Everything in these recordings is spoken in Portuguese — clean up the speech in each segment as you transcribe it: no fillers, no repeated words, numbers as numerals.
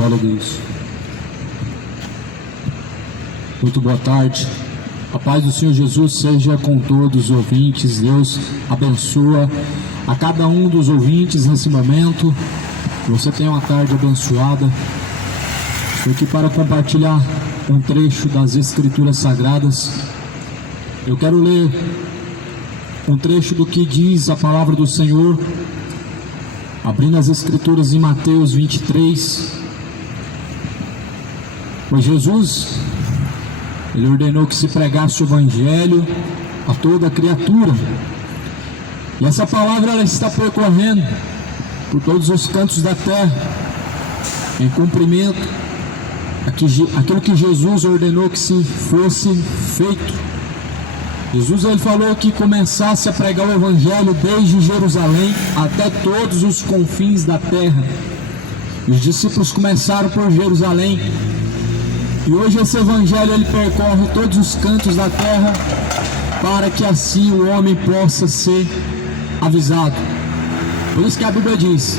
Glória a Deus. Muito boa tarde. A paz do Senhor Jesus seja com todos os ouvintes. Deus abençoa a cada um dos ouvintes nesse momento. Que você tenha uma tarde abençoada. Estou aqui para compartilhar um trecho das Escrituras Sagradas. Eu quero ler um trecho do que diz a palavra do Senhor, abrindo as Escrituras em Mateus 23. Pois Jesus, Ele ordenou que se pregasse o Evangelho a toda criatura. E essa palavra ela está percorrendo por todos os cantos da terra, em cumprimento aquilo que Jesus ordenou que se fosse feito. Jesus ele falou que começasse a pregar o Evangelho desde Jerusalém até todos os confins da terra. Os discípulos começaram por Jerusalém. E hoje esse Evangelho ele percorre todos os cantos da terra, para que assim o homem possa ser avisado. Por isso que a Bíblia diz: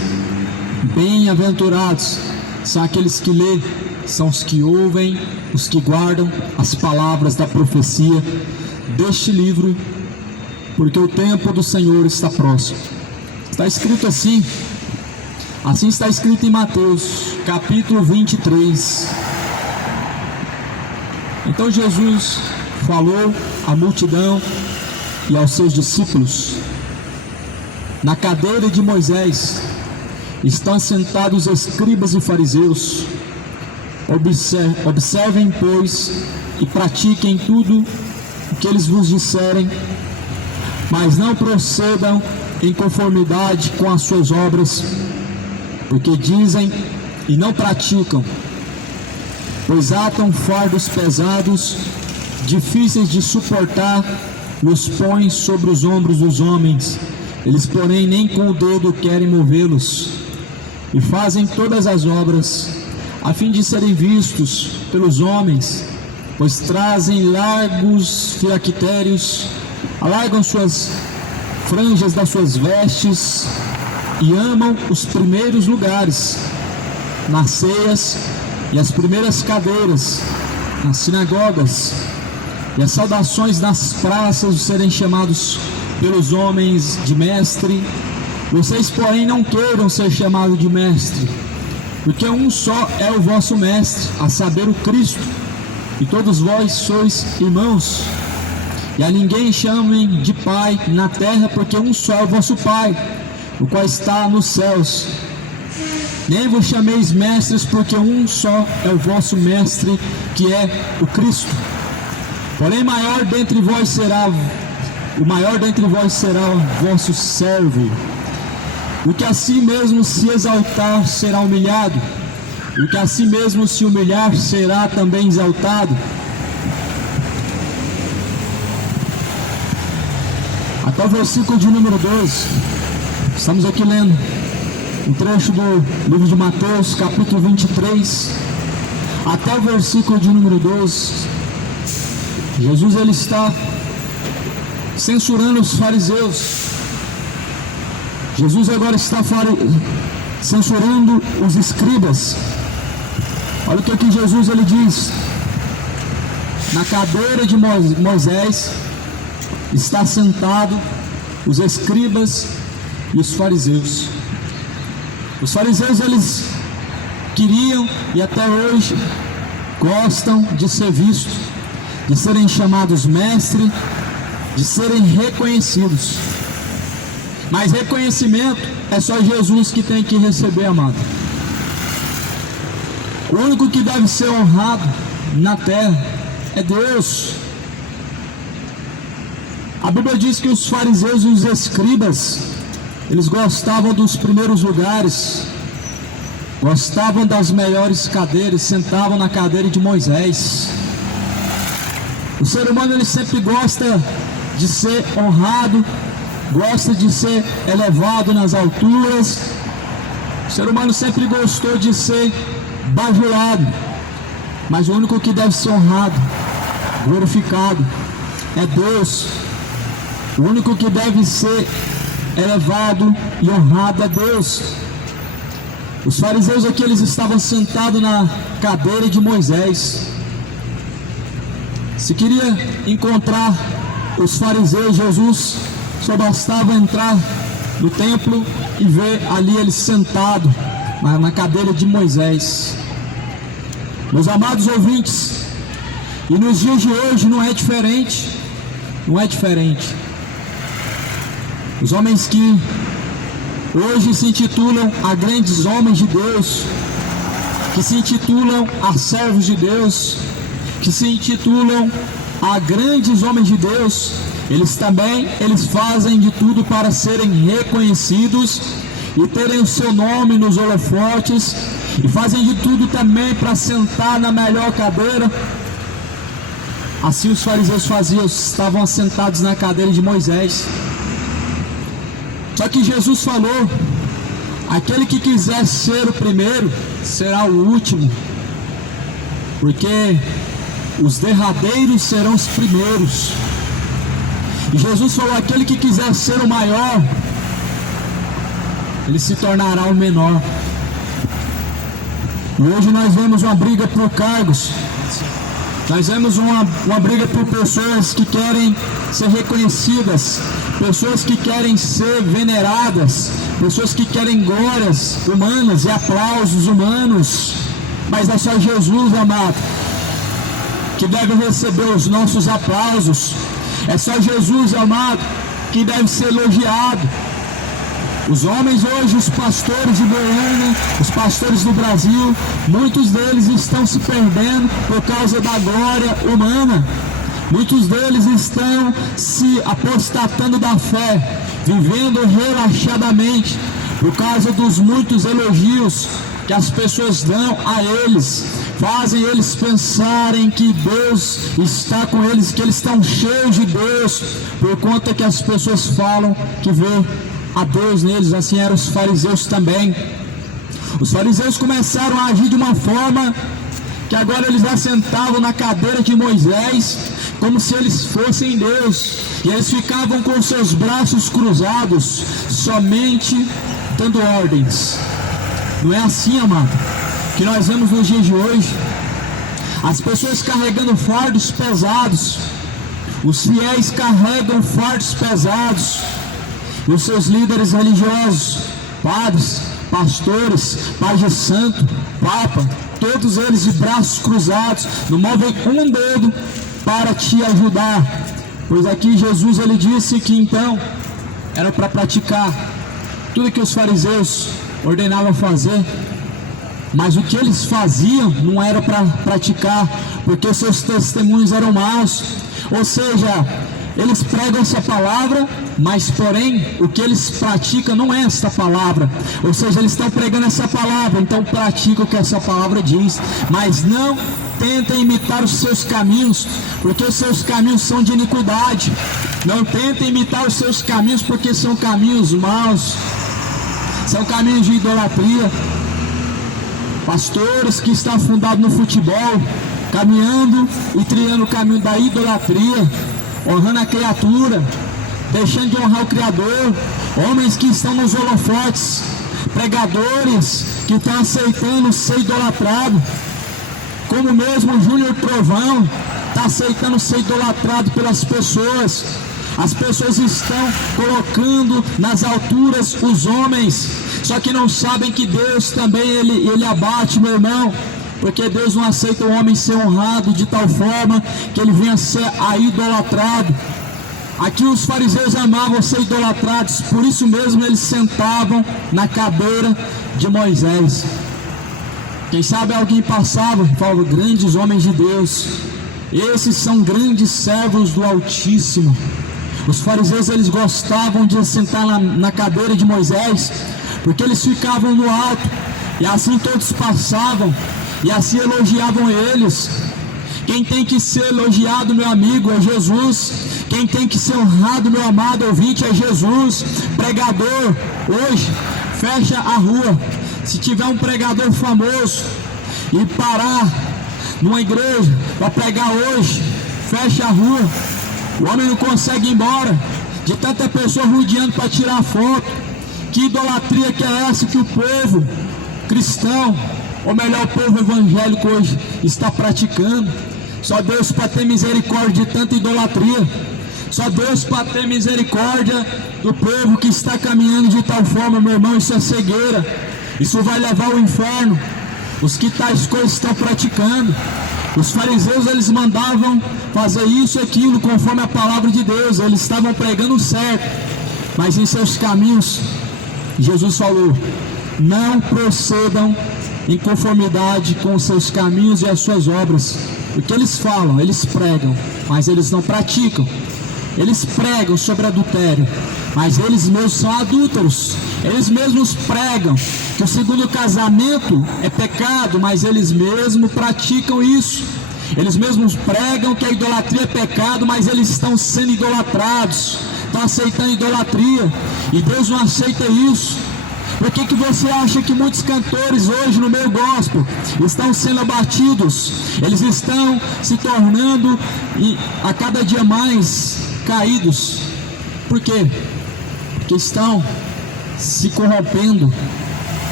bem-aventurados são aqueles que lê, são os que ouvem, os que guardam as palavras da profecia deste livro, porque o tempo do Senhor está próximo. Está escrito assim está escrito em Mateus capítulo 23. Então Jesus falou à multidão e aos seus discípulos: na cadeira de Moisés estão sentados os escribas e fariseus. Observem, pois, e pratiquem tudo o que eles vos disserem, mas não procedam em conformidade com as suas obras, porque dizem e não praticam. Pois atam fardos pesados, difíceis de suportar, e os põem sobre os ombros dos homens. Eles, porém, nem com o dedo querem movê-los. E fazem todas as obras, a fim de serem vistos pelos homens, pois trazem largos filactérios, alargam suas franjas das suas vestes, e amam os primeiros lugares nas ceias, e as primeiras cadeiras nas sinagogas, e as saudações nas praças, de serem chamados pelos homens de mestre. Vocês, porém, não queiram ser chamados de mestre, porque um só é o vosso mestre, a saber, o Cristo, e todos vós sois irmãos. E a ninguém chamem de Pai na terra, porque um só é o vosso Pai, o qual está nos céus. Nem vos chameis mestres, porque um só é o vosso mestre, que é o Cristo. Porém, o maior dentre vós será o vosso servo. O que a si mesmo se exaltar será humilhado, o que a si mesmo se humilhar será também exaltado. Até o versículo de número 12. Estamos aqui lendo um trecho do livro de Mateus, capítulo 23, até o versículo de número 12. Jesus ele está censurando os fariseus. Jesus agora está censurando os escribas. Olha o que Jesus ele diz: na cadeira de Moisés está sentado os escribas e os fariseus. Os fariseus eles queriam e até hoje gostam de ser vistos, de serem chamados mestre, de serem reconhecidos. Mas reconhecimento é só Jesus que tem que receber, amado. O único que deve ser honrado na terra é Deus. A Bíblia diz que os fariseus e os escribas, eles gostavam dos primeiros lugares, gostavam das melhores cadeiras, sentavam na cadeira de Moisés. O ser humano ele sempre gosta de ser honrado, gosta de ser elevado nas alturas. O ser humano sempre gostou de ser bajulado, mas o único que deve ser honrado, glorificado, é Deus. O único que deve ser elevado e honrado é Deus. Os fariseus aqui, eles estavam sentados na cadeira de Moisés. Se queria encontrar os fariseus, Jesus só bastava entrar no templo e ver ali eles sentados na cadeira de Moisés. Meus amados ouvintes, e nos dias de hoje não é diferente, não é diferente. Os homens que hoje se intitulam a grandes homens de Deus, que se intitulam a servos de Deus, que se intitulam a grandes homens de Deus, eles fazem de tudo para serem reconhecidos e terem o seu nome nos holofotes, e fazem de tudo também para sentar na melhor cadeira. Assim os fariseus faziam, estavam assentados na cadeira de Moisés. Só que Jesus falou: aquele que quiser ser o primeiro será o último, porque os derradeiros serão os primeiros. E Jesus falou: aquele que quiser ser o maior, ele se tornará o menor. E hoje nós vemos uma briga por cargos, nós vemos uma briga por pessoas que querem ser reconhecidas, pessoas que querem ser veneradas, pessoas que querem glórias humanas e aplausos humanos. Mas é só Jesus, amado, que deve receber os nossos aplausos. É só Jesus, amado, que deve ser elogiado. Os homens hoje, os pastores de Goiânia, os pastores do Brasil, muitos deles estão se perdendo por causa da glória humana. Muitos deles estão se apostatando da fé, vivendo relaxadamente, por causa dos muitos elogios que as pessoas dão a eles. Fazem eles pensarem que Deus está com eles, que eles estão cheios de Deus, por conta que as pessoas falam que vê a Deus neles. Assim eram os fariseus também. Os fariseus começaram a agir de uma forma que agora eles assentavam na cadeira de Moisés, como se eles fossem Deus, e eles ficavam com seus braços cruzados, somente dando ordens. Não é assim, amado, que nós vemos nos dias de hoje. As pessoas carregando fardos pesados, os fiéis carregam fardos pesados, e os seus líderes religiosos, padres, pastores, pais de santo, papa, todos eles de braços cruzados, não movem um dedo para te ajudar. Pois aqui Jesus, ele disse que então era para praticar tudo que os fariseus ordenavam fazer, mas o que eles faziam não era para praticar, porque seus testemunhos eram maus. Ou seja, eles pregam essa palavra, mas porém o que eles praticam não é essa palavra. Ou seja, eles estão pregando essa palavra, então praticam o que essa palavra diz, mas não tentem imitar os seus caminhos, porque os seus caminhos são de iniquidade. Não tentem imitar os seus caminhos, porque são caminhos maus, são caminhos de idolatria. Pastores que estão fundados no futebol, caminhando e trilhando o caminho da idolatria, honrando a criatura, deixando de honrar o Criador. Homens que estão nos holofotes, pregadores que estão aceitando ser idolatrado, como mesmo o Júnior Trovão está aceitando ser idolatrado pelas pessoas. As pessoas estão colocando nas alturas os homens, só que não sabem que Deus também ele abate, meu irmão, porque Deus não aceita o homem ser honrado de tal forma que ele venha a ser idolatrado. Aqui os fariseus amavam ser idolatrados, por isso mesmo eles sentavam na cadeira de Moisés. Quem sabe alguém passava e falava: grandes homens de Deus, esses são grandes servos do Altíssimo. Os fariseus, eles gostavam de sentar na cadeira de Moisés, porque eles ficavam no alto, e assim todos passavam, e assim elogiavam eles. Quem tem que ser elogiado, meu amigo, é Jesus. Quem tem que ser honrado, meu amado ouvinte, é Jesus. Pregador, hoje, fecha a rua. Se tiver um pregador famoso e parar numa igreja para pregar hoje, fecha a rua. O homem não consegue ir embora, de tanta pessoa rodeando para tirar foto. Que idolatria que é essa que o povo cristão, ou melhor, o povo evangélico hoje está praticando. Só Deus para ter misericórdia de tanta idolatria. Só Deus para ter misericórdia do povo que está caminhando de tal forma, meu irmão. Isso é cegueira, isso vai levar ao inferno. Os que tais coisas estão praticando. Os fariseus, eles mandavam fazer isso e aquilo conforme a palavra de Deus. Eles estavam pregando certo, mas em seus caminhos, Jesus falou: não procedam em conformidade com os seus caminhos e as suas obras. O que eles falam, eles pregam, mas eles não praticam. Eles pregam sobre adultério, mas eles mesmos são adúlteros. Eles mesmos pregam que o segundo casamento é pecado, mas eles mesmos praticam isso. Eles mesmos pregam que a idolatria é pecado, mas eles estão sendo idolatrados, estão aceitando idolatria, e Deus não aceita isso. Por que você acha que muitos cantores hoje no meio gospel estão sendo abatidos? Eles estão se tornando a cada dia mais caídos. Por quê? Porque estão se corrompendo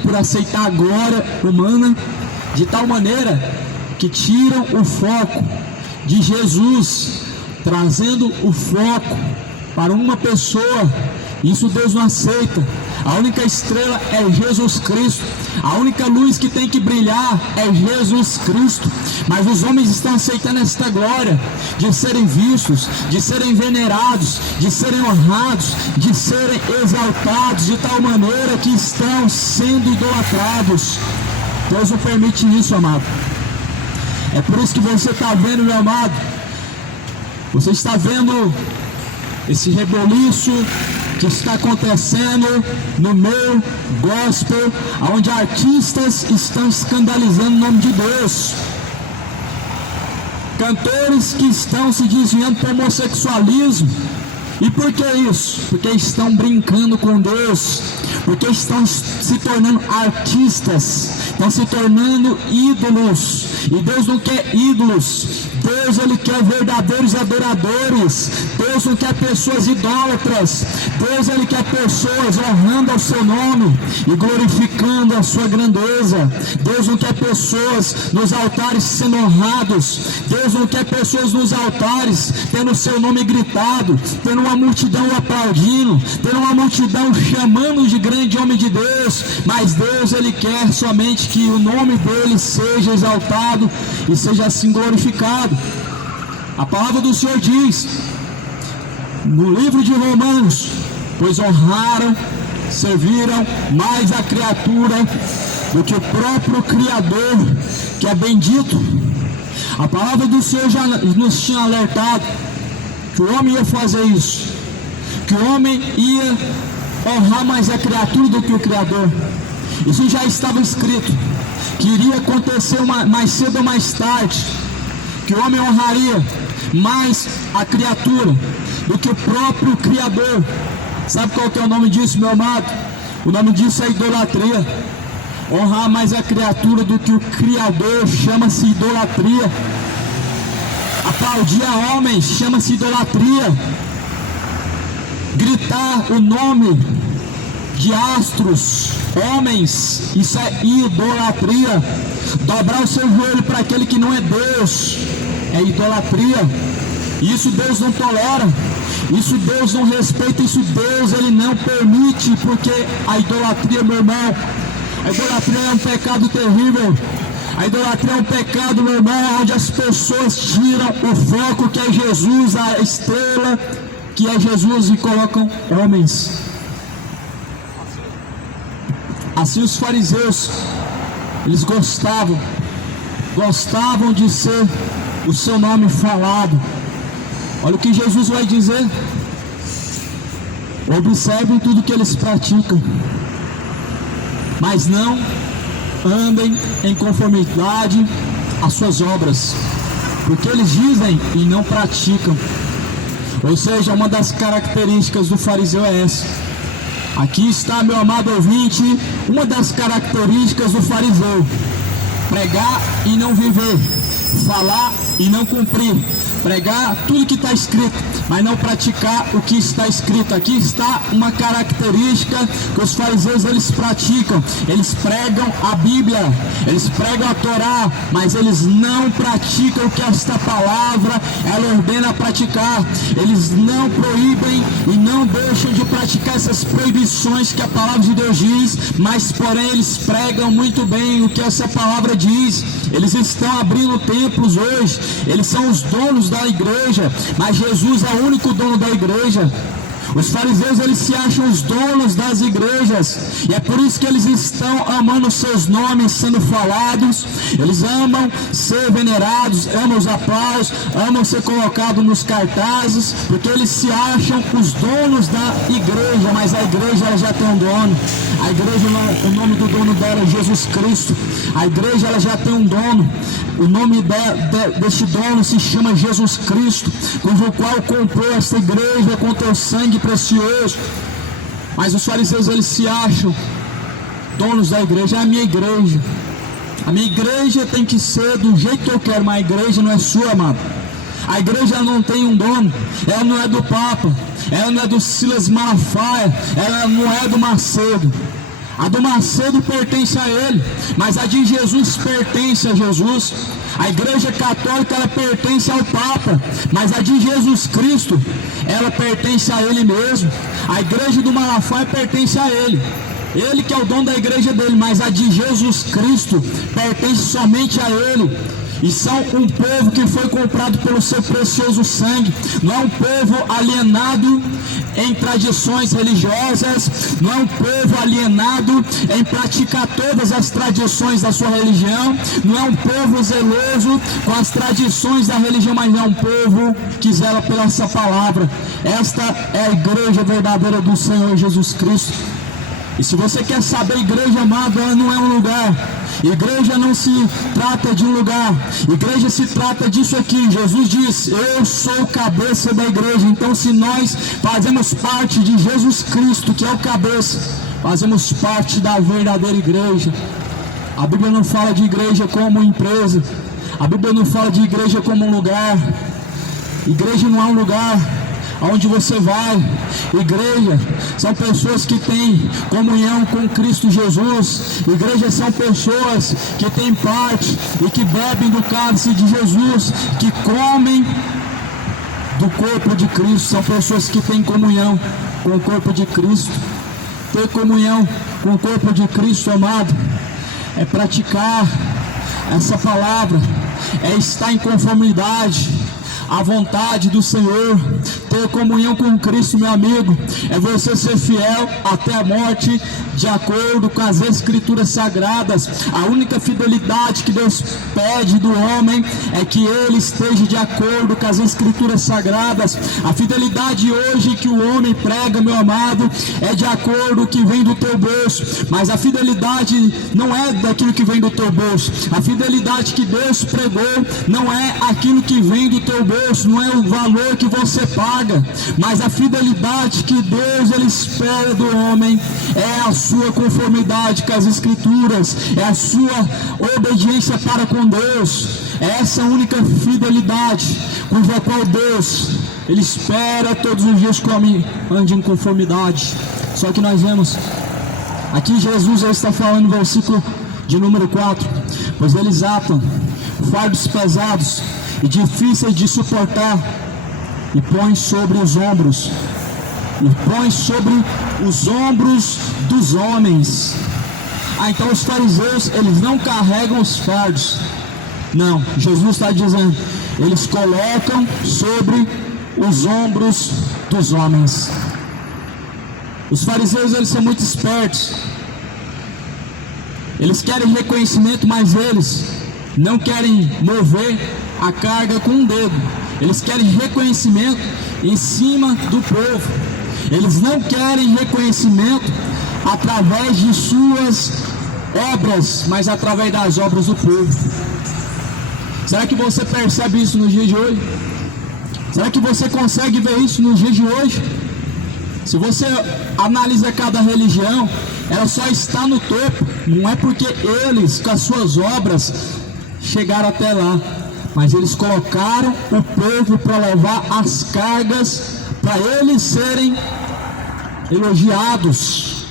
por aceitar a glória humana, de tal maneira que tiram o foco de Jesus, trazendo o foco para uma pessoa. Isso Deus não aceita. A única estrela é Jesus Cristo. A única luz que tem que brilhar é Jesus Cristo. Mas os homens estão aceitando esta glória de serem vistos, de serem venerados, de serem honrados, de serem exaltados, de tal maneira que estão sendo idolatrados. Deus não permite isso, amado. É por isso que você está vendo, meu amado, você está vendo esse reboliço que está acontecendo no meio gospel, onde artistas estão escandalizando o nome de Deus, cantores que estão se desviando para o homossexualismo. E por que isso? Porque estão brincando com Deus, porque estão se tornando artistas, estão se tornando ídolos. E Deus não quer ídolos. Deus, Ele quer verdadeiros adoradores. Deus não quer pessoas idólatras. Deus, Ele quer pessoas honrando ao seu nome e glorificando a sua grandeza. Deus não quer pessoas nos altares sendo honrados. Deus não quer pessoas nos altares tendo o seu nome gritado, tendo uma multidão aplaudindo, tendo uma multidão chamando de grande homem de Deus. Mas Deus, Ele quer somente que o nome dEle seja exaltado e seja assim glorificado. A palavra do Senhor diz no livro de Romanos: pois honraram, serviram mais a criatura do que o próprio Criador, que é bendito. A palavra do Senhor já nos tinha alertado que o homem ia fazer isso, que o homem ia honrar mais a criatura do que o Criador. Isso já estava escrito, que iria acontecer mais cedo ou mais tarde, que o homem honraria mais a criatura do que o próprio Criador. Sabe qual que é o nome disso, meu amado? O nome disso é idolatria. Honrar mais a criatura do que o Criador chama-se idolatria. Aplaudir a homens chama-se idolatria. Gritar o nome de astros, homens, isso é idolatria. Dobrar o seu joelho para aquele que não é Deus é idolatria. Isso Deus não tolera, isso Deus não respeita, isso Deus, Ele não permite, porque a idolatria, meu irmão, a idolatria é um pecado terrível. A idolatria é um pecado, meu irmão, onde as pessoas tiram o foco que é Jesus, a estrela que é Jesus, e colocam homens. Assim os fariseus, eles gostavam de ser o seu nome falado. Olha o que Jesus vai dizer: observem tudo que eles praticam, mas não andem em conformidade às suas obras, porque eles dizem e não praticam. Ou seja, uma das características do fariseu é essa. Aqui está, meu amado ouvinte, uma das características do fariseu: pregar e não viver, falar e não cumprir, pregar tudo que está escrito, mas não praticar o que está escrito. Aqui está uma característica que os fariseus eles praticam. Eles pregam a Bíblia, eles pregam a Torá, mas eles não praticam o que esta palavra ela ordena praticar. Eles não proíbem e não deixam de praticar essas proibições que a palavra de Deus diz, mas porém eles pregam muito bem o que essa palavra diz. Eles estão abrindo templos hoje, eles são os donos da igreja, mas Jesus é o único dono da igreja. Os fariseus eles se acham os donos das igrejas, e é por isso que eles estão amando seus nomes sendo falados. Eles amam ser venerados, amam os aplausos, amam ser colocados nos cartazes, porque eles se acham os donos da igreja, mas a igreja ela já tem um dono. A igreja, o nome do dono dela é Jesus Cristo. A igreja ela já tem um dono. O nome deste dono se chama Jesus Cristo, cujo qual comprou esta igreja com teu sangue precioso. Mas os fariseus eles se acham donos da igreja. É a minha igreja. A minha igreja tem que ser do jeito que eu quero, mas a igreja não é sua, amado. A igreja não tem um dono. Ela não é do Papa, ela não é do Silas Malafaia, ela não é do Macedo. A do Macedo pertence a ele, mas a de Jesus pertence a Jesus. A igreja católica ela pertence ao Papa, mas a de Jesus Cristo ela pertence a ele mesmo. A igreja do Malafaia pertence a ele, ele que é o dono da igreja dele, mas a de Jesus Cristo pertence somente a ele. E são um povo que foi comprado pelo seu precioso sangue. Não é um povo alienado em tradições religiosas, não é um povo alienado em praticar todas as tradições da sua religião, não é um povo zeloso com as tradições da religião, mas é um povo que zela pela essa palavra. Esta é a igreja verdadeira do Senhor Jesus Cristo. E se você quer saber, igreja amada, ela não é um lugar. Igreja não se trata de um lugar. Igreja se trata disso aqui. Jesus diz: eu sou o cabeça da igreja. Então, se nós fazemos parte de Jesus Cristo, que é o cabeça, fazemos parte da verdadeira igreja. A Bíblia não fala de igreja como empresa. A Bíblia não fala de igreja como um lugar. Igreja não é um lugar aonde você vai. Igreja são pessoas que têm comunhão com Cristo Jesus. Igreja são pessoas que têm parte e que bebem do cálice de Jesus, que comem do corpo de Cristo. São pessoas que têm comunhão com o corpo de Cristo. Ter comunhão com o corpo de Cristo, amado, é praticar essa palavra, é estar em conformidade a vontade do Senhor. Ter comunhão com Cristo, meu amigo, é você ser fiel até a morte, de acordo com as Escrituras Sagradas. A única fidelidade que Deus pede do homem é que ele esteja de acordo com as Escrituras Sagradas. A fidelidade hoje que o homem prega, meu amado, é de acordo com o que vem do teu bolso, mas a fidelidade não é daquilo que vem do teu bolso. A fidelidade que Deus pregou não é aquilo que vem do teu bolso, não é o valor que você paga, mas a fidelidade que Deus ele espera do homem é a sua conformidade com as Escrituras, é a sua obediência para com Deus. É essa única fidelidade cuja qual Deus ele espera todos os dias que o homem ande em conformidade. Só que nós vemos aqui Jesus já está falando no versículo de número 4: pois eles atam fardos pesados e difíceis de suportar e põem sobre os ombros, dos homens. Então os fariseus eles não carregam os fardos. Não, Jesus está dizendo, eles colocam sobre os ombros dos homens. Os fariseus eles são muito espertos. Eles querem reconhecimento, mas eles não querem mover a carga com um dedo. Eles querem reconhecimento em cima do povo. Eles não querem reconhecimento através de suas obras, mas através das obras do povo. Será que você percebe isso nos dias de hoje? Será que você consegue ver isso nos dias de hoje? Se você analisa cada religião, ela só está no topo, não é porque eles, com as suas obras, chegaram até lá, mas eles colocaram o povo para levar as cargas, para eles serem elogiados,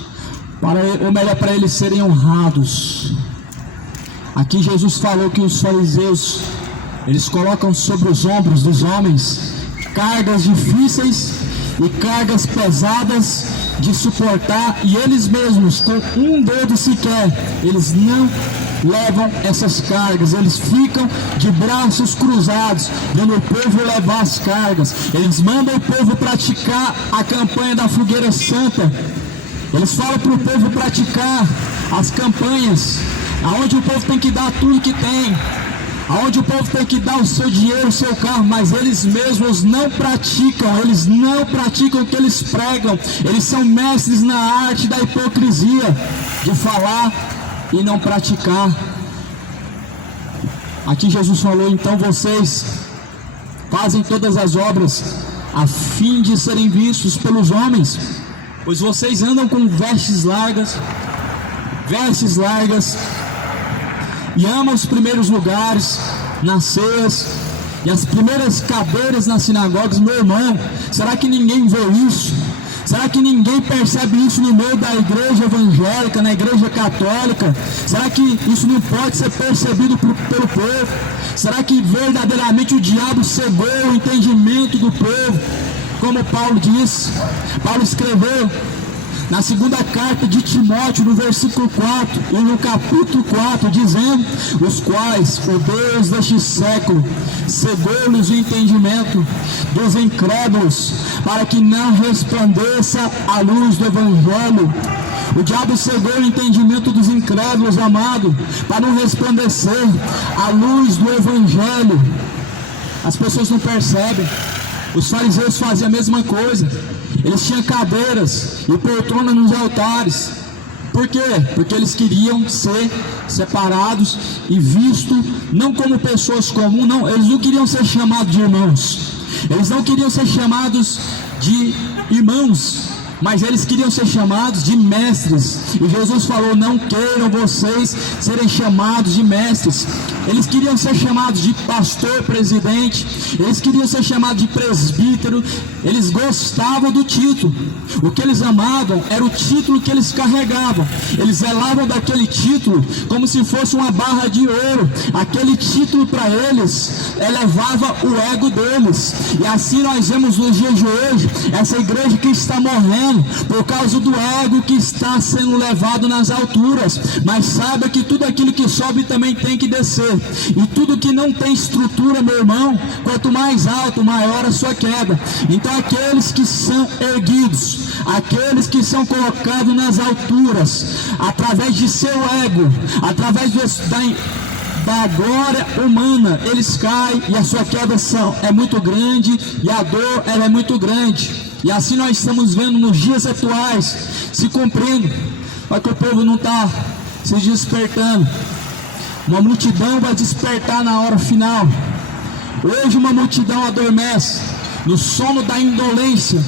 ou melhor, para eles serem honrados. Aqui Jesus falou que os fariseus, eles colocam sobre os ombros dos homens cargas difíceis e cargas pesadas de suportar, e eles mesmos, com um dedo sequer, eles não levam essas cargas. Eles ficam de braços cruzados, vendo o povo levar as cargas. Eles mandam o povo praticar a campanha da fogueira santa. Eles falam para o povo praticar as campanhas, aonde o povo tem que dar tudo que tem, aonde o povo tem que dar o seu dinheiro, o seu carro, mas eles mesmos não praticam o que eles pregam. Eles são mestres na arte da hipocrisia, de falar e não praticar. Aqui Jesus falou: então vocês fazem todas as obras a fim de serem vistos pelos homens, pois vocês andam com vestes largas, e amam os primeiros lugares nas ceias e as primeiras cadeiras nas sinagogas. Meu irmão, será que ninguém vê isso? Será que ninguém percebe isso no meio da igreja evangélica, na igreja católica? Será que isso não pode ser percebido pelo povo? Será que verdadeiramente o diabo cegou o entendimento do povo? Como Paulo disse, Paulo escreveu na segunda carta de Timóteo, no versículo 4 e no capítulo 4, dizendo: os quais o Deus deste século cegou-lhes o entendimento dos incrédulos, para que não resplandeça a luz do evangelho. O diabo cegou o entendimento dos incrédulos, amado, para não resplandecer a luz do evangelho. As pessoas não percebem. Os fariseus faziam a mesma coisa. Eles tinham cadeiras e poltronas nos altares. Por quê? Porque eles queriam ser separados e vistos não como pessoas comuns, não. Eles não queriam ser chamados de irmãos. Eles não queriam ser chamados de irmãos, mas eles queriam ser chamados de mestres. E Jesus falou: não queiram vocês serem chamados de mestres. Eles queriam ser chamados de pastor, presidente. Eles queriam ser chamados de presbítero. Eles gostavam do título. O que eles amavam era o título que eles carregavam. Eles zelavam daquele título como se fosse uma barra de ouro. Aquele título para eles elevava o ego deles. E assim nós vemos nos dias de hoje essa igreja que está morrendo por causa do ego que está sendo levado nas alturas. Mas saiba que tudo aquilo que sobe também tem que descer. E tudo que não tem estrutura, meu irmão, quanto mais alto, maior a sua queda. Então aqueles que são erguidos, aqueles que são colocados nas alturas, através de seu ego, através da glória humana, eles caem, e a sua queda é muito grande, e a dor ela é muito grande. E assim nós estamos vendo nos dias atuais se cumprindo. Olha que o povo não está se despertando. Uma multidão vai despertar na hora final. Hoje uma multidão adormece no sono da indolência,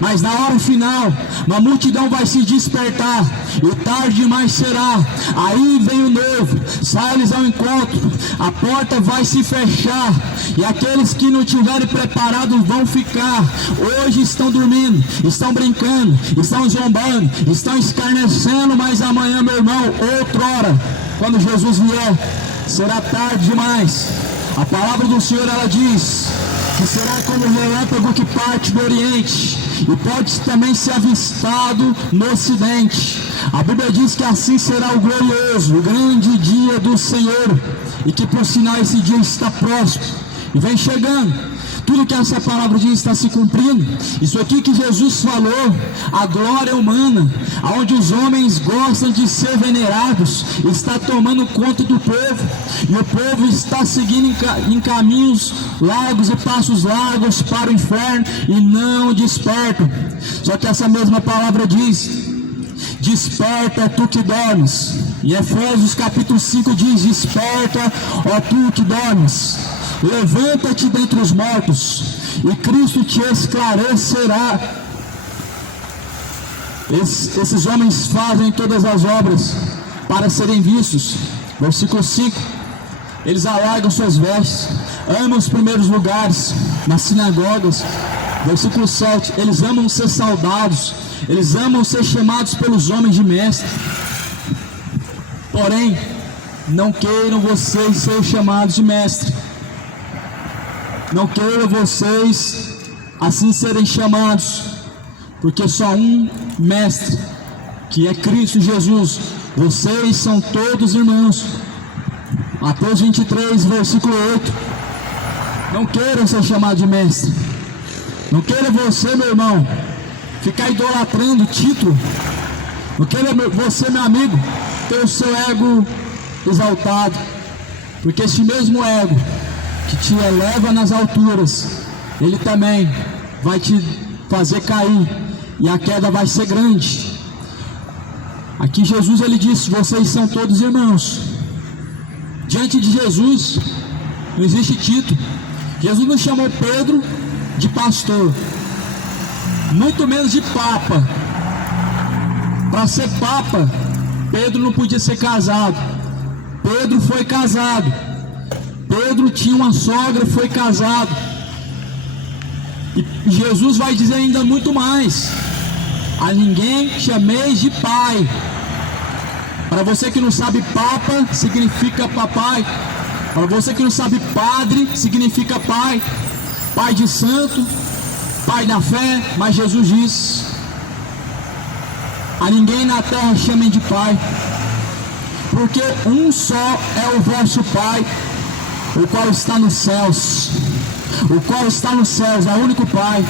mas na hora final uma multidão vai se despertar, e tarde demais será. Aí vem o noivo, sai-lhes ao encontro, a porta vai se fechar, e aqueles que não estiverem preparados vão ficar. Hoje estão dormindo, estão brincando, estão zombando, estão escarnecendo, mas amanhã, meu irmão, outrora, quando Jesus vier, será tarde demais. A palavra do Senhor, ela diz que será como o relâmpago que parte do Oriente e pode também ser avistado no Ocidente. A Bíblia diz que assim será o glorioso, o grande dia do Senhor, e que por sinal esse dia está próximo e vem chegando. Tudo que essa palavra diz está se cumprindo. Isso aqui que Jesus falou, a glória humana, onde os homens gostam de ser venerados, está tomando conta do povo. E o povo está seguindo em caminhos largos e passos largos para o inferno e não despertam. Só que essa mesma palavra diz: desperta, tu que dormes. Em Efésios capítulo 5 diz: desperta, ó tu que dormes. Levanta-te dentre os mortos, e Cristo te esclarecerá. Esses homens fazem todas as obras para serem vistos. Versículo 5: eles alargam suas vestes, amam os primeiros lugares nas sinagogas. Versículo 7, eles amam ser saudados, eles amam ser chamados pelos homens de mestre. Porém, não queiram vocês ser chamados de mestre. Não queiram vocês assim serem chamados, porque só um mestre, que é Cristo Jesus. Vocês são todos irmãos. Mateus 23, versículo 8. Não queiram ser chamados de mestre. Não queira você, meu irmão, ficar idolatrando título. Não queira você, meu amigo, ter o seu ego exaltado, porque este mesmo ego que te eleva nas alturas, ele também vai te fazer cair, e a queda vai ser grande. Aqui Jesus, ele disse: vocês são todos irmãos. Diante de Jesus não existe título. Jesus não chamou Pedro de pastor, muito menos de papa. Para ser papa, Pedro não podia ser casado. Pedro foi casado. Pedro tinha uma sogra e foi casado. E Jesus vai dizer ainda muito mais: a ninguém chameis de pai. Para você que não sabe, papa significa papai. Para você que não sabe, padre significa pai, pai de santo, pai da fé. Mas Jesus diz: a ninguém na terra chamem de pai, porque um só é o vosso Pai, o qual está nos céus. O qual está nos céus é o único Pai.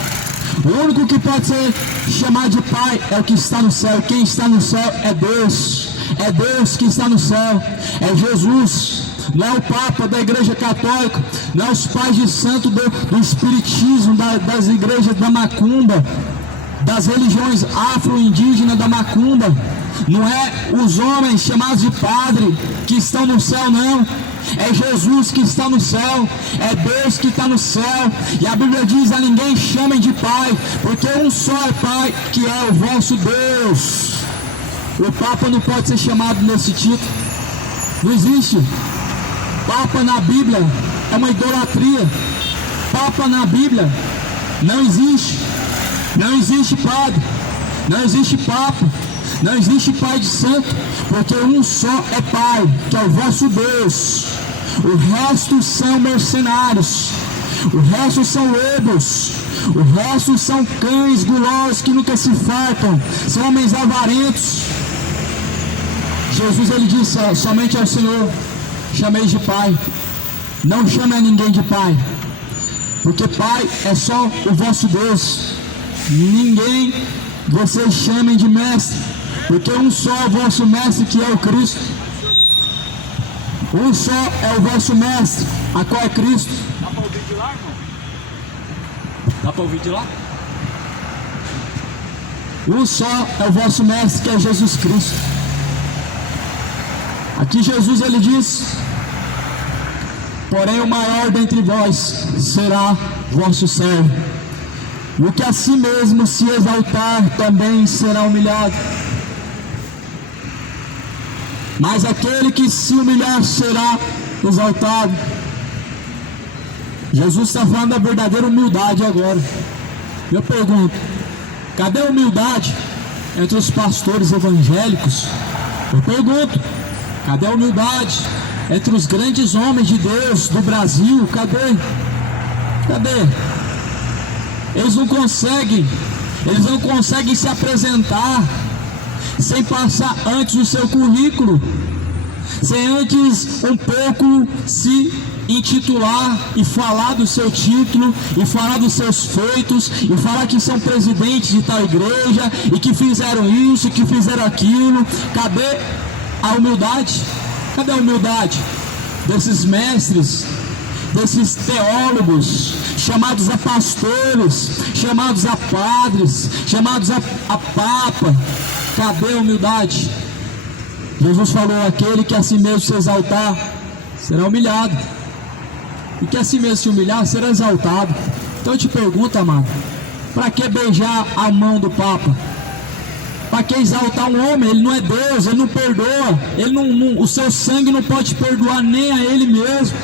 O único que pode ser chamado de Pai é o que está no céu. Quem está no céu é Deus. É Deus que está no céu, é Jesus. Não é o Papa da Igreja Católica, não é os pais de santo do Espiritismo, das igrejas da Macumba, das religiões afro-indígenas da Macumba. Não é os homens chamados de padre que estão no céu, não. É Jesus que está no céu, é Deus que está no céu. E a Bíblia diz: a ninguém chamem de pai, porque um só é Pai, que é o vosso Deus. O Papa não pode ser chamado nesse título. Não existe. Papa na Bíblia é uma idolatria. Papa na Bíblia não existe. Não existe padre, não existe papa, não existe pai de santo, porque um só é Pai, que é o vosso Deus. O resto são mercenários, o resto são lobos, o resto são cães gulosos que nunca se fartam, são homens avarentos. Jesus, ele disse: somente ao Senhor chameis de Pai, não chame a ninguém de Pai, porque Pai é só o vosso Deus. Ninguém vocês chamem de mestre, porque um só é o vosso mestre, que é o Cristo. Um só é o vosso mestre, a qual é Cristo. Dá para ouvir de lá, irmão? Dá para ouvir de lá? Um só é o vosso mestre, que é Jesus Cristo. Aqui Jesus, ele diz: porém o maior dentre vós será vosso servo. O que a si mesmo se exaltar também será humilhado, mas aquele que se humilhar será exaltado. Jesus está falando da verdadeira humildade agora. Eu pergunto: cadê a humildade entre os pastores evangélicos? Eu pergunto: cadê a humildade entre os grandes homens de Deus do Brasil? Cadê? Cadê? Eles não conseguem se apresentar sem passar antes o seu currículo, sem antes um pouco se intitular e falar do seu título, e falar dos seus feitos, e falar que são presidentes de tal igreja, e que fizeram isso, e que fizeram aquilo. Cadê a humildade? Cadê a humildade desses mestres, desses teólogos, chamados a pastores, chamados a padres, chamados a papa? Cadê a humildade? Jesus falou: aquele que a si mesmo se exaltar será humilhado, e que a si mesmo se humilhar será exaltado. Então eu te pergunto, amado, para que beijar a mão do Papa? Para que exaltar um homem? Ele não é Deus, ele não perdoa, o seu sangue não pode perdoar nem a ele mesmo,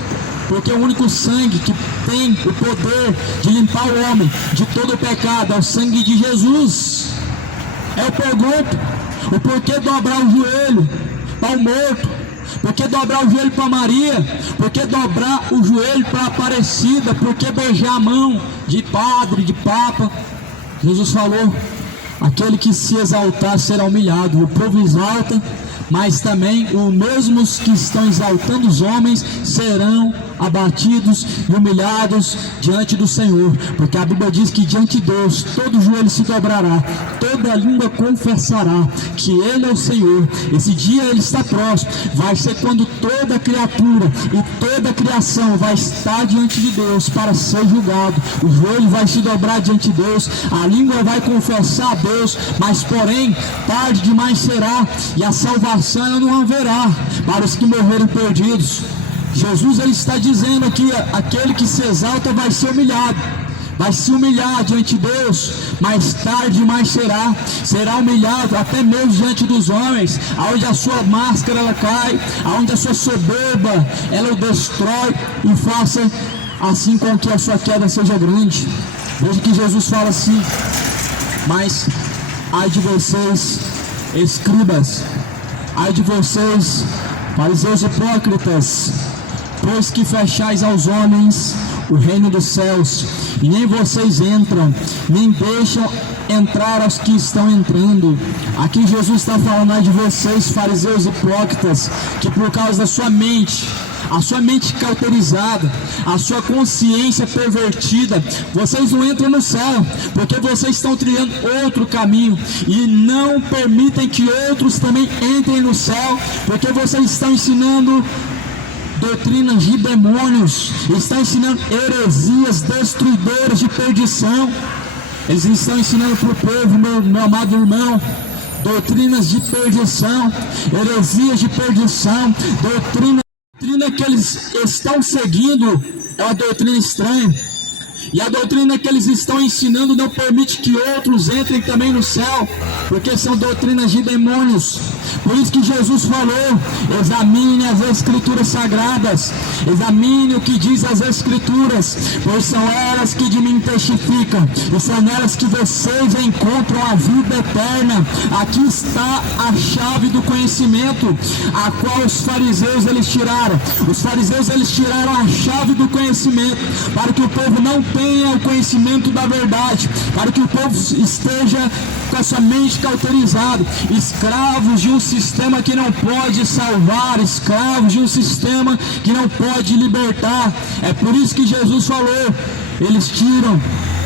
porque o único sangue que tem o poder de limpar o homem de todo o pecado é o sangue de Jesus. Eu pergunto, o porquê dobrar o joelho para o morto? Por que dobrar o joelho para Maria? Por que dobrar o joelho para a Aparecida? Por que beijar a mão de padre, de papa? Jesus falou: aquele que se exaltar será humilhado. O povo exalta, mas também os mesmos que estão exaltando os homens serão abatidos e humilhados diante do Senhor, porque a Bíblia diz que diante de Deus todo joelho se dobrará, toda língua confessará que Ele é o Senhor. Esse dia Ele está próximo, vai ser quando toda criatura e toda criação vai estar diante de Deus para ser julgado. O joelho vai se dobrar diante de Deus, a língua vai confessar a Deus, mas porém tarde demais será, e a salvação não haverá para os que morreram perdidos. Jesus ele está dizendo que aquele que se exalta vai ser humilhado, vai se humilhar diante de Deus, mas tarde demais será humilhado até mesmo diante dos homens, aonde a sua máscara ela cai, aonde a sua soberba ela o destrói, e faça assim com que a sua queda seja grande. Veja que Jesus fala assim: mas ai de vocês, escribas, ai de vocês, fariseus hipócritas, pois que fechais aos homens o reino dos céus, e nem vocês entram, nem deixam entrar os que estão entrando. Aqui Jesus está falando de vocês, fariseus hipócritas, que por causa da sua mente, a sua mente cauterizada, a sua consciência pervertida, vocês não entram no céu, porque vocês estão trilhando outro caminho, e não permitem que outros também entrem no céu, porque vocês estão ensinando doutrinas de demônios, está ensinando heresias destruidoras de perdição. Eles estão ensinando para o povo, meu amado irmão, doutrinas de perdição, heresias de perdição, doutrina que eles estão seguindo é uma doutrina estranha, e a doutrina que eles estão ensinando não permite que outros entrem também no céu, porque são doutrinas de demônios. Por isso que Jesus falou: examine as Escrituras Sagradas, examine o que diz as Escrituras, pois são elas que de mim testificam, e são nelas que vocês encontram a vida eterna. Aqui está a chave do conhecimento, a qual os fariseus eles tiraram. Os fariseus eles tiraram a chave do conhecimento, para que o povo não tenha o conhecimento da verdade, para que o povo esteja com a sua mente cauterizada, escravos de um sistema que não pode salvar, escravos de um sistema que não pode libertar. É por isso que Jesus falou: eles tiram